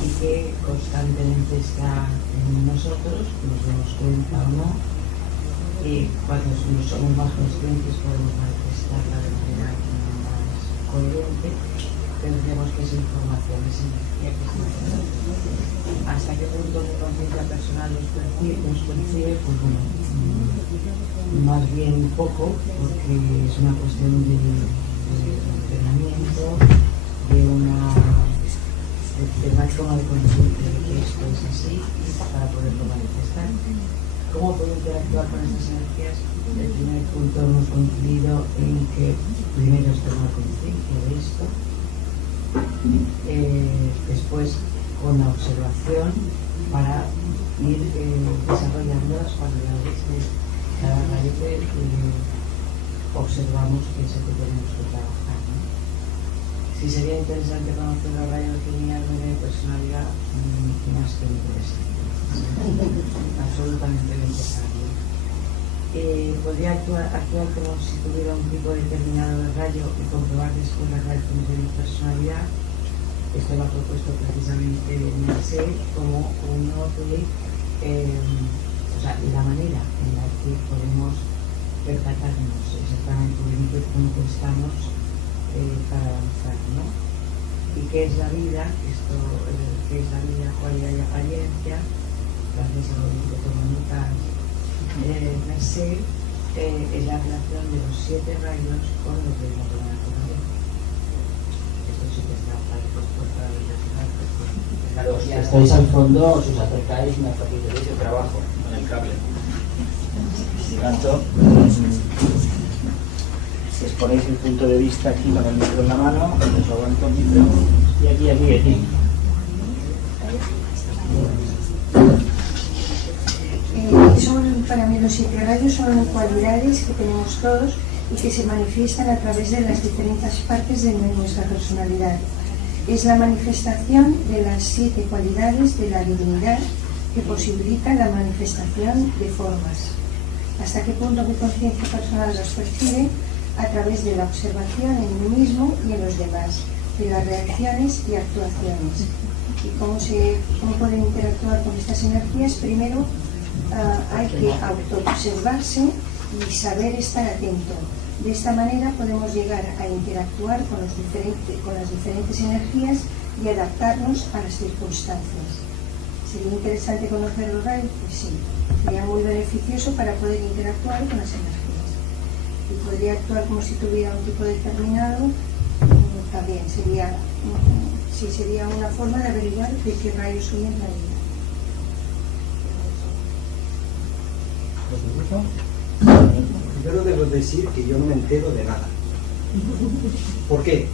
y que constantemente está en nosotros, nos damos cuenta o no, y cuando no somos más conscientes podemos manifestarla de manera más coherente, pero tenemos que esa información, esa energía que está en nosotros. Hasta qué punto mi conciencia personal nos percibe, pues bueno, más bien poco, porque es una cuestión de entrenamiento, de una toma de conciencia de que esto es así para poderlo manifestar. ¿Cómo puedo interactuar con estas energías? El primer punto hemos concluido en que primero es tomar conciencia de esto, después con la observación para ir desarrollando las cualidades de cada rayo que observamos que es el que tenemos que trabajar, ¿no? Sí, sería interesante conocer los rayos lineales de mi personalidad, más que interesante. Absolutamente necesario. Podría actuar como si tuviera un tipo determinado de rayo y comprobar después las reacciones de mi personalidad. Esto lo ha propuesto precisamente Merced como uno de la manera en la que podemos percatarnos exactamente en qué punto estamos para avanzar, ¿no? ¿Y qué es la vida? ¿Qué es la vida, cualidad y apariencia? Gracias a lo que comunica Merced, es la relación de los 7 rayos con los ritmos de la naturaleza. Esto sí que está para la vida. Claro, si estáis al fondo, si os acercáis, me facilitaréis el trabajo con el cable. Por tanto, si os ponéis el punto de vista aquí con el micro en la mano, os aguanto el micro. Y aquí. Para mí los 7 rayos son cualidades que tenemos todos y que se manifiestan a través de las diferentes partes de nuestra personalidad. Es la manifestación de las 7 cualidades de la divinidad que posibilitan la manifestación de formas. ¿Hasta qué punto mi conciencia personal los percibe? A través de la observación en mí mismo y en los demás, de las reacciones y actuaciones. ¿Y cómo pueden interactuar con estas energías? Primero, hay que autoobservarse y saber estar atento. De esta manera podemos llegar a interactuar con las diferentes energías y adaptarnos a las circunstancias. ¿Sería interesante conocer los rayos? Pues sí, sería muy beneficioso para poder interactuar con las energías. Y podría actuar como si tuviera un tipo determinado, también sería una forma de averiguar de qué rayos soy en realidad. Primero debo decir que yo no me entero de nada. ¿Por qué?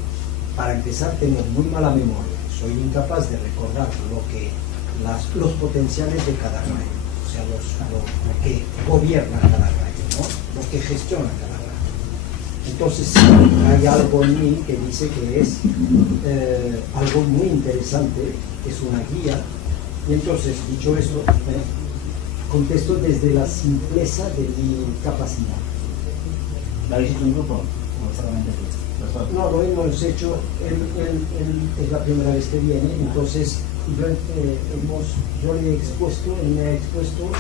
Para empezar, tengo muy mala memoria. Soy incapaz de recordar los potenciales de cada rayo, o sea, lo que gobierna cada rayo, ¿no? Lo que gestiona cada rayo. Entonces, hay algo en mí que dice que es algo muy interesante, es una guía. Y entonces, dicho eso, contesto desde la simpleza de mi capacidad. ¿Lo habéis hecho en grupo? No, lo hemos hecho, él es la primera vez que viene, entonces yo le he expuesto, él me ha expuesto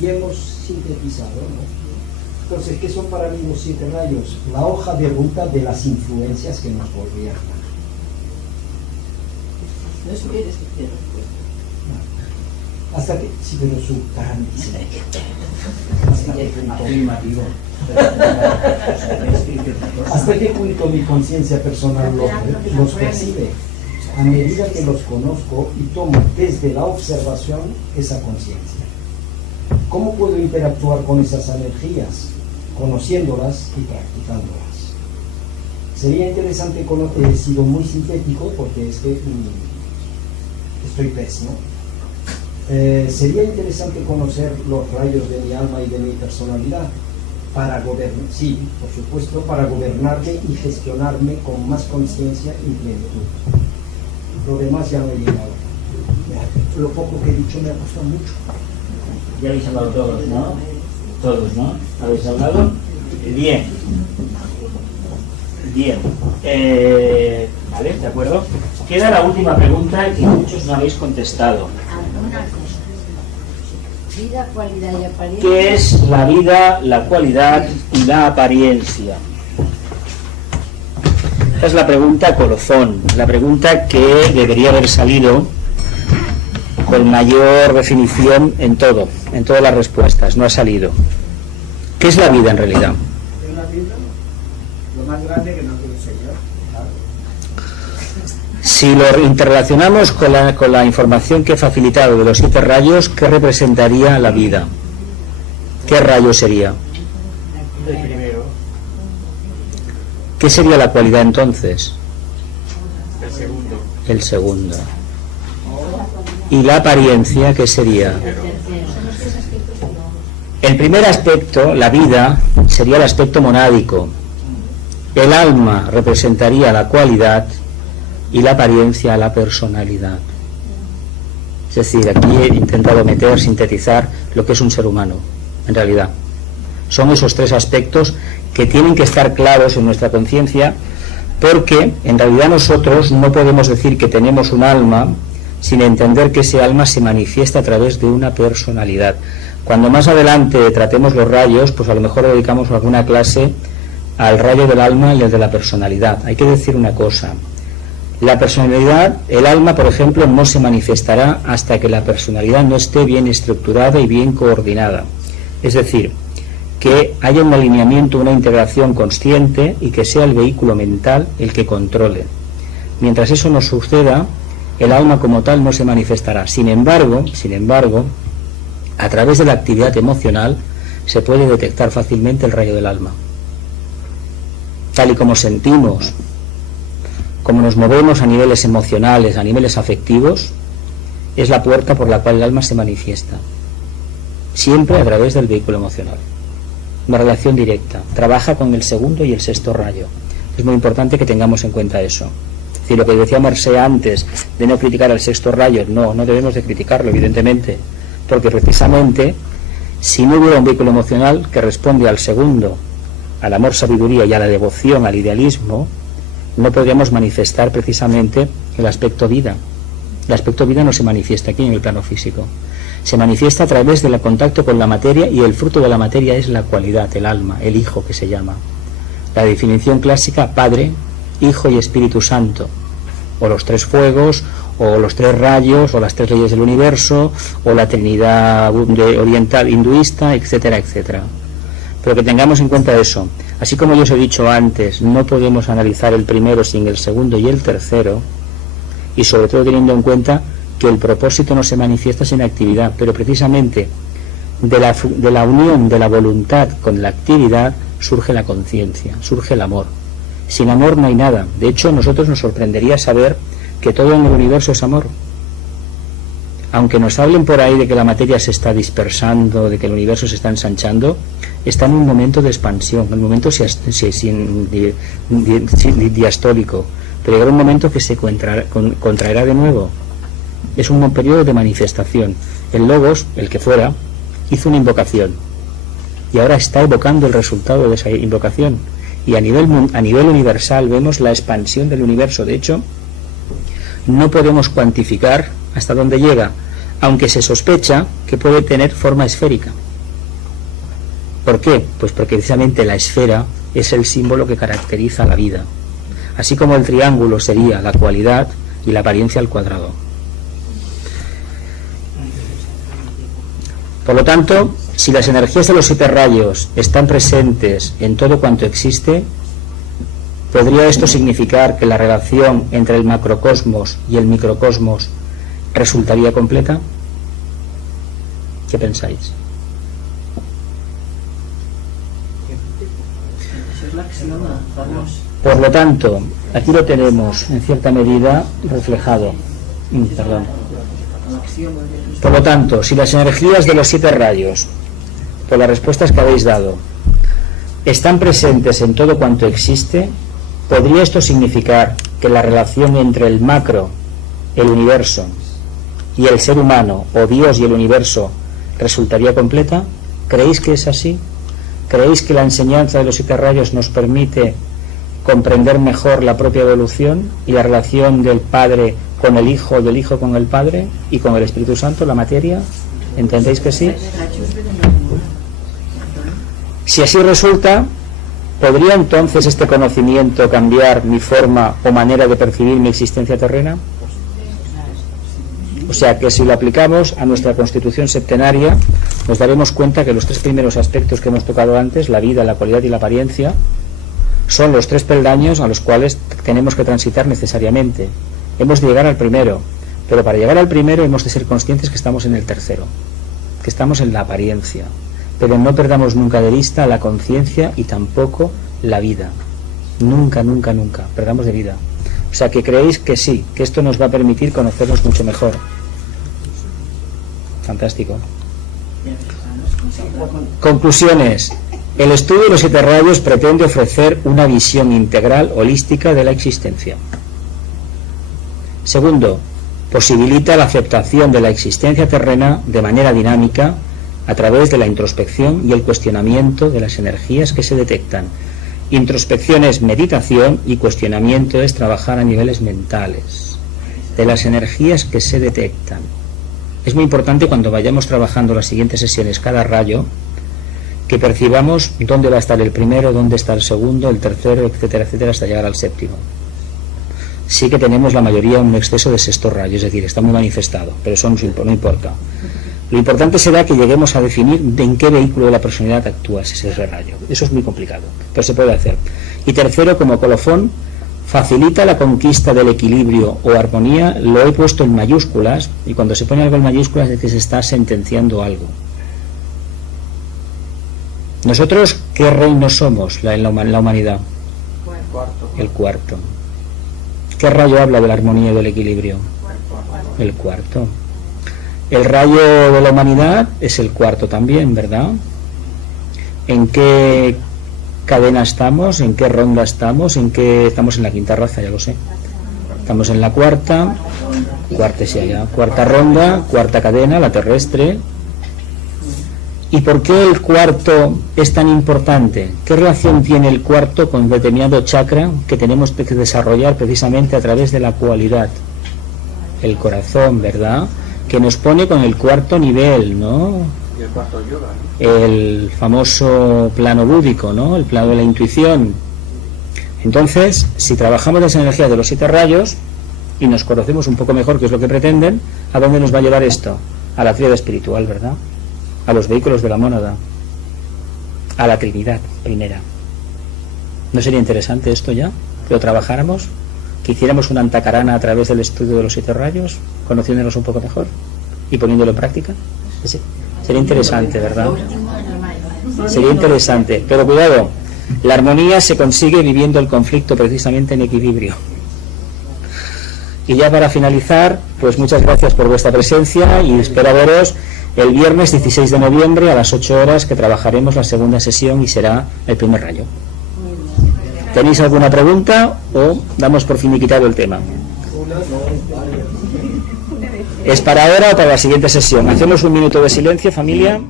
y hemos sintetizado, ¿no? Entonces, ¿qué son para mí los 7 rayos? La hoja de ruta de las influencias que nos gobiernan. No es bien descripción. Hasta que, sí, pero su garantiza. Afirmativo. ¿Hasta qué punto mi conciencia personal los percibe? A medida que los conozco y tomo desde la observación esa conciencia. ¿Cómo puedo interactuar con esas energías? Conociéndolas y practicándolas. Sería interesante, he sido muy sintético porque es que estoy pésimo. Sería interesante conocer los rayos de mi alma y de mi personalidad para gobernar, sí, por supuesto, para gobernarme y gestionarme con más conciencia y plenitud. Lo demás ya no he llegado. Lo poco que he dicho me ha costado mucho. Ya habéis hablado todos, ¿no? Todos, ¿no? ¿Habéis hablado? Bien. Bien. Vale, ¿de acuerdo? Queda la última pregunta que muchos no habéis contestado. Una cosa. Vida, cualidad y apariencia. ¿Qué es la vida, la cualidad y la apariencia? Esta es la pregunta colofón, la pregunta que debería haber salido con mayor definición en todo, en todas las respuestas. No ha salido. ¿Qué es la vida en realidad? Es la vida lo más grande que nos dio el Señor. Si lo interrelacionamos con la información que he facilitado de los 7 rayos, ¿qué representaría la vida? ¿Qué rayo sería? El primero, ¿Qué sería la cualidad entonces? el segundo, El segundo. ¿Y la apariencia qué sería? El primer aspecto, la vida, sería el aspecto monádico. El alma representaría la cualidad y la apariencia la personalidad. Es decir, aquí he intentado sintetizar lo que es un ser humano, en realidad. Son esos 3 aspectos que tienen que estar claros en nuestra conciencia, porque en realidad nosotros no podemos decir que tenemos un alma sin entender que ese alma se manifiesta a través de una personalidad. Cuando más adelante tratemos los rayos, pues a lo mejor dedicamos alguna clase al rayo del alma y al de la personalidad. Hay que decir una cosa: la personalidad, el alma, por ejemplo, no se manifestará hasta que la personalidad no esté bien estructurada y bien coordinada. Es decir, que haya un alineamiento, una integración consciente y que sea el vehículo mental el que controle. Mientras eso no suceda, el alma como tal no se manifestará. Sin embargo, a través de la actividad emocional se puede detectar fácilmente el rayo del alma. Tal y como sentimos, como nos movemos a niveles emocionales, a niveles afectivos, es la puerta por la cual el alma se manifiesta. Siempre a través del vehículo emocional. Una relación directa. Trabaja con el segundo y el sexto rayo. Es muy importante que tengamos en cuenta eso. Es decir, lo que decía Mercé antes de no criticar al sexto rayo, no debemos de criticarlo, evidentemente, porque precisamente si no hubiera un vehículo emocional que responde al segundo, al amor, sabiduría y a la devoción, al idealismo, no podríamos manifestar precisamente el aspecto vida. El aspecto vida no se manifiesta aquí en el plano físico. Se manifiesta a través del contacto con la materia, y el fruto de la materia es la cualidad, el alma, el hijo que se llama. La definición clásica: Padre, Hijo y Espíritu Santo, o los 3 fuegos, o los 3 rayos, o las 3 leyes del universo, o la Trinidad oriental hinduista, etcétera, etcétera. Pero que tengamos en cuenta eso. Así como yo os he dicho antes, no podemos analizar el primero sin el segundo y el tercero, y sobre todo teniendo en cuenta que el propósito no se manifiesta sin actividad, pero precisamente de la unión de la voluntad con la actividad surge la conciencia, surge el amor. Sin amor no hay nada. De hecho, a nosotros nos sorprendería saber que todo en el universo es amor. Aunque nos hablen por ahí de que la materia se está dispersando, de que el universo se está ensanchando, está en un momento de expansión, un momento diastólico, pero llegará un momento que se contraerá de nuevo. Es un periodo de manifestación. El Logos, el que fuera, hizo una invocación y ahora está evocando el resultado de esa invocación, y a nivel universal vemos la expansión del universo. De hecho, no podemos cuantificar hasta dónde llega, aunque se sospecha que puede tener forma esférica. ¿Por qué? Pues porque precisamente la esfera es el símbolo que caracteriza la vida, así como el triángulo sería la cualidad y la apariencia al cuadrado. Por lo tanto, si las energías de los 7 rayos están presentes en todo cuanto existe, ¿podría esto significar que la relación entre el macrocosmos y el microcosmos resultaría completa? ¿Qué pensáis? Por lo tanto, aquí lo tenemos en cierta medida reflejado. Perdón. Por lo tanto, si las energías de los 7 rayos, por las respuestas que habéis dado, están presentes en todo cuanto existe, ¿podría esto significar que la relación entre el macro, el universo, y el ser humano, o Dios y el universo, resultaría completa? ¿Creéis que es así? ¿Creéis que la enseñanza de los 7 rayos nos permite comprender mejor la propia evolución y la relación del Padre con el Hijo, del Hijo con el Padre y con el Espíritu Santo, la materia? ¿Entendéis que sí? Si así resulta, ¿podría entonces este conocimiento cambiar mi forma o manera de percibir mi existencia terrena? O sea que si lo aplicamos a nuestra constitución septenaria, nos daremos cuenta que los 3 primeros aspectos que hemos tocado antes, la vida, la cualidad y la apariencia, son los 3 peldaños a los cuales tenemos que transitar necesariamente. Hemos de llegar al primero, pero para llegar al primero hemos de ser conscientes que estamos en el tercero, que estamos en la apariencia, pero no perdamos nunca de vista la conciencia y tampoco la vida. Nunca, nunca, nunca perdamos de vida. O sea que creéis que sí, que esto nos va a permitir conocernos mucho mejor. Fantástico. Conclusiones. El estudio de los 7 rayos pretende ofrecer una visión integral, holística de la existencia. Segundo, posibilita la aceptación de la existencia terrena de manera dinámica a través de la introspección y el cuestionamiento de las energías que se detectan. Introspección es meditación y cuestionamiento es trabajar a niveles mentales, de las energías que se detectan. Es muy importante cuando vayamos trabajando las siguientes sesiones cada rayo, que percibamos dónde va a estar el primero, dónde está el segundo, el tercero, etcétera, etcétera, hasta llegar al séptimo. Sí que tenemos la mayoría un exceso de sexto rayo, es decir, está muy manifestado, pero eso no importa. Lo importante será que lleguemos a definir en qué vehículo de la personalidad actúa ese rayo. Eso es muy complicado, pero se puede hacer. Y tercero, como colofón, facilita la conquista del equilibrio o armonía. Lo he puesto en mayúsculas, y cuando se pone algo en mayúsculas es que se está sentenciando algo. ¿Nosotros qué reino somos en la humanidad? El cuarto. ¿Qué rayo habla de la armonía y del equilibrio? El cuarto. El rayo de la humanidad es el cuarto también, ¿verdad? ¿En qué cadena estamos? ¿En qué ronda estamos? ¿En qué estamos? En la quinta raza, ya lo sé. Estamos en la cuarta ronda, cuarta cadena, la terrestre. ¿Y por qué el cuarto es tan importante? ¿Qué relación tiene el cuarto con determinado chakra que tenemos que desarrollar precisamente a través de la cualidad? El corazón, ¿verdad? Que nos pone con el cuarto nivel, ¿no? Y el cuarto yoga, ¿no? El famoso plano búdico, ¿no? El plano de la intuición. Entonces, si trabajamos las energías de los 7 rayos y nos conocemos un poco mejor qué es lo que pretenden, ¿a dónde nos va a llevar esto? A la tríada espiritual, ¿verdad? A los vehículos de la mónada, a la Trinidad primera. ¿No sería interesante esto ya? Que lo trabajáramos, que hiciéramos una antacarana a través del estudio de los 7 rayos, conociéndolos un poco mejor y poniéndolo en práctica. ¿Sí? Sería interesante, ¿verdad? Sería interesante, pero cuidado, la armonía se consigue viviendo el conflicto precisamente en equilibrio. Y ya para finalizar, pues muchas gracias por vuestra presencia y espero veros el viernes 16 de noviembre a las 8 horas, que trabajaremos la segunda sesión y será el primer rayo. ¿Tenéis alguna pregunta o damos por finiquitado el tema? ¿Es para ahora o para la siguiente sesión? Hacemos un minuto de silencio, familia.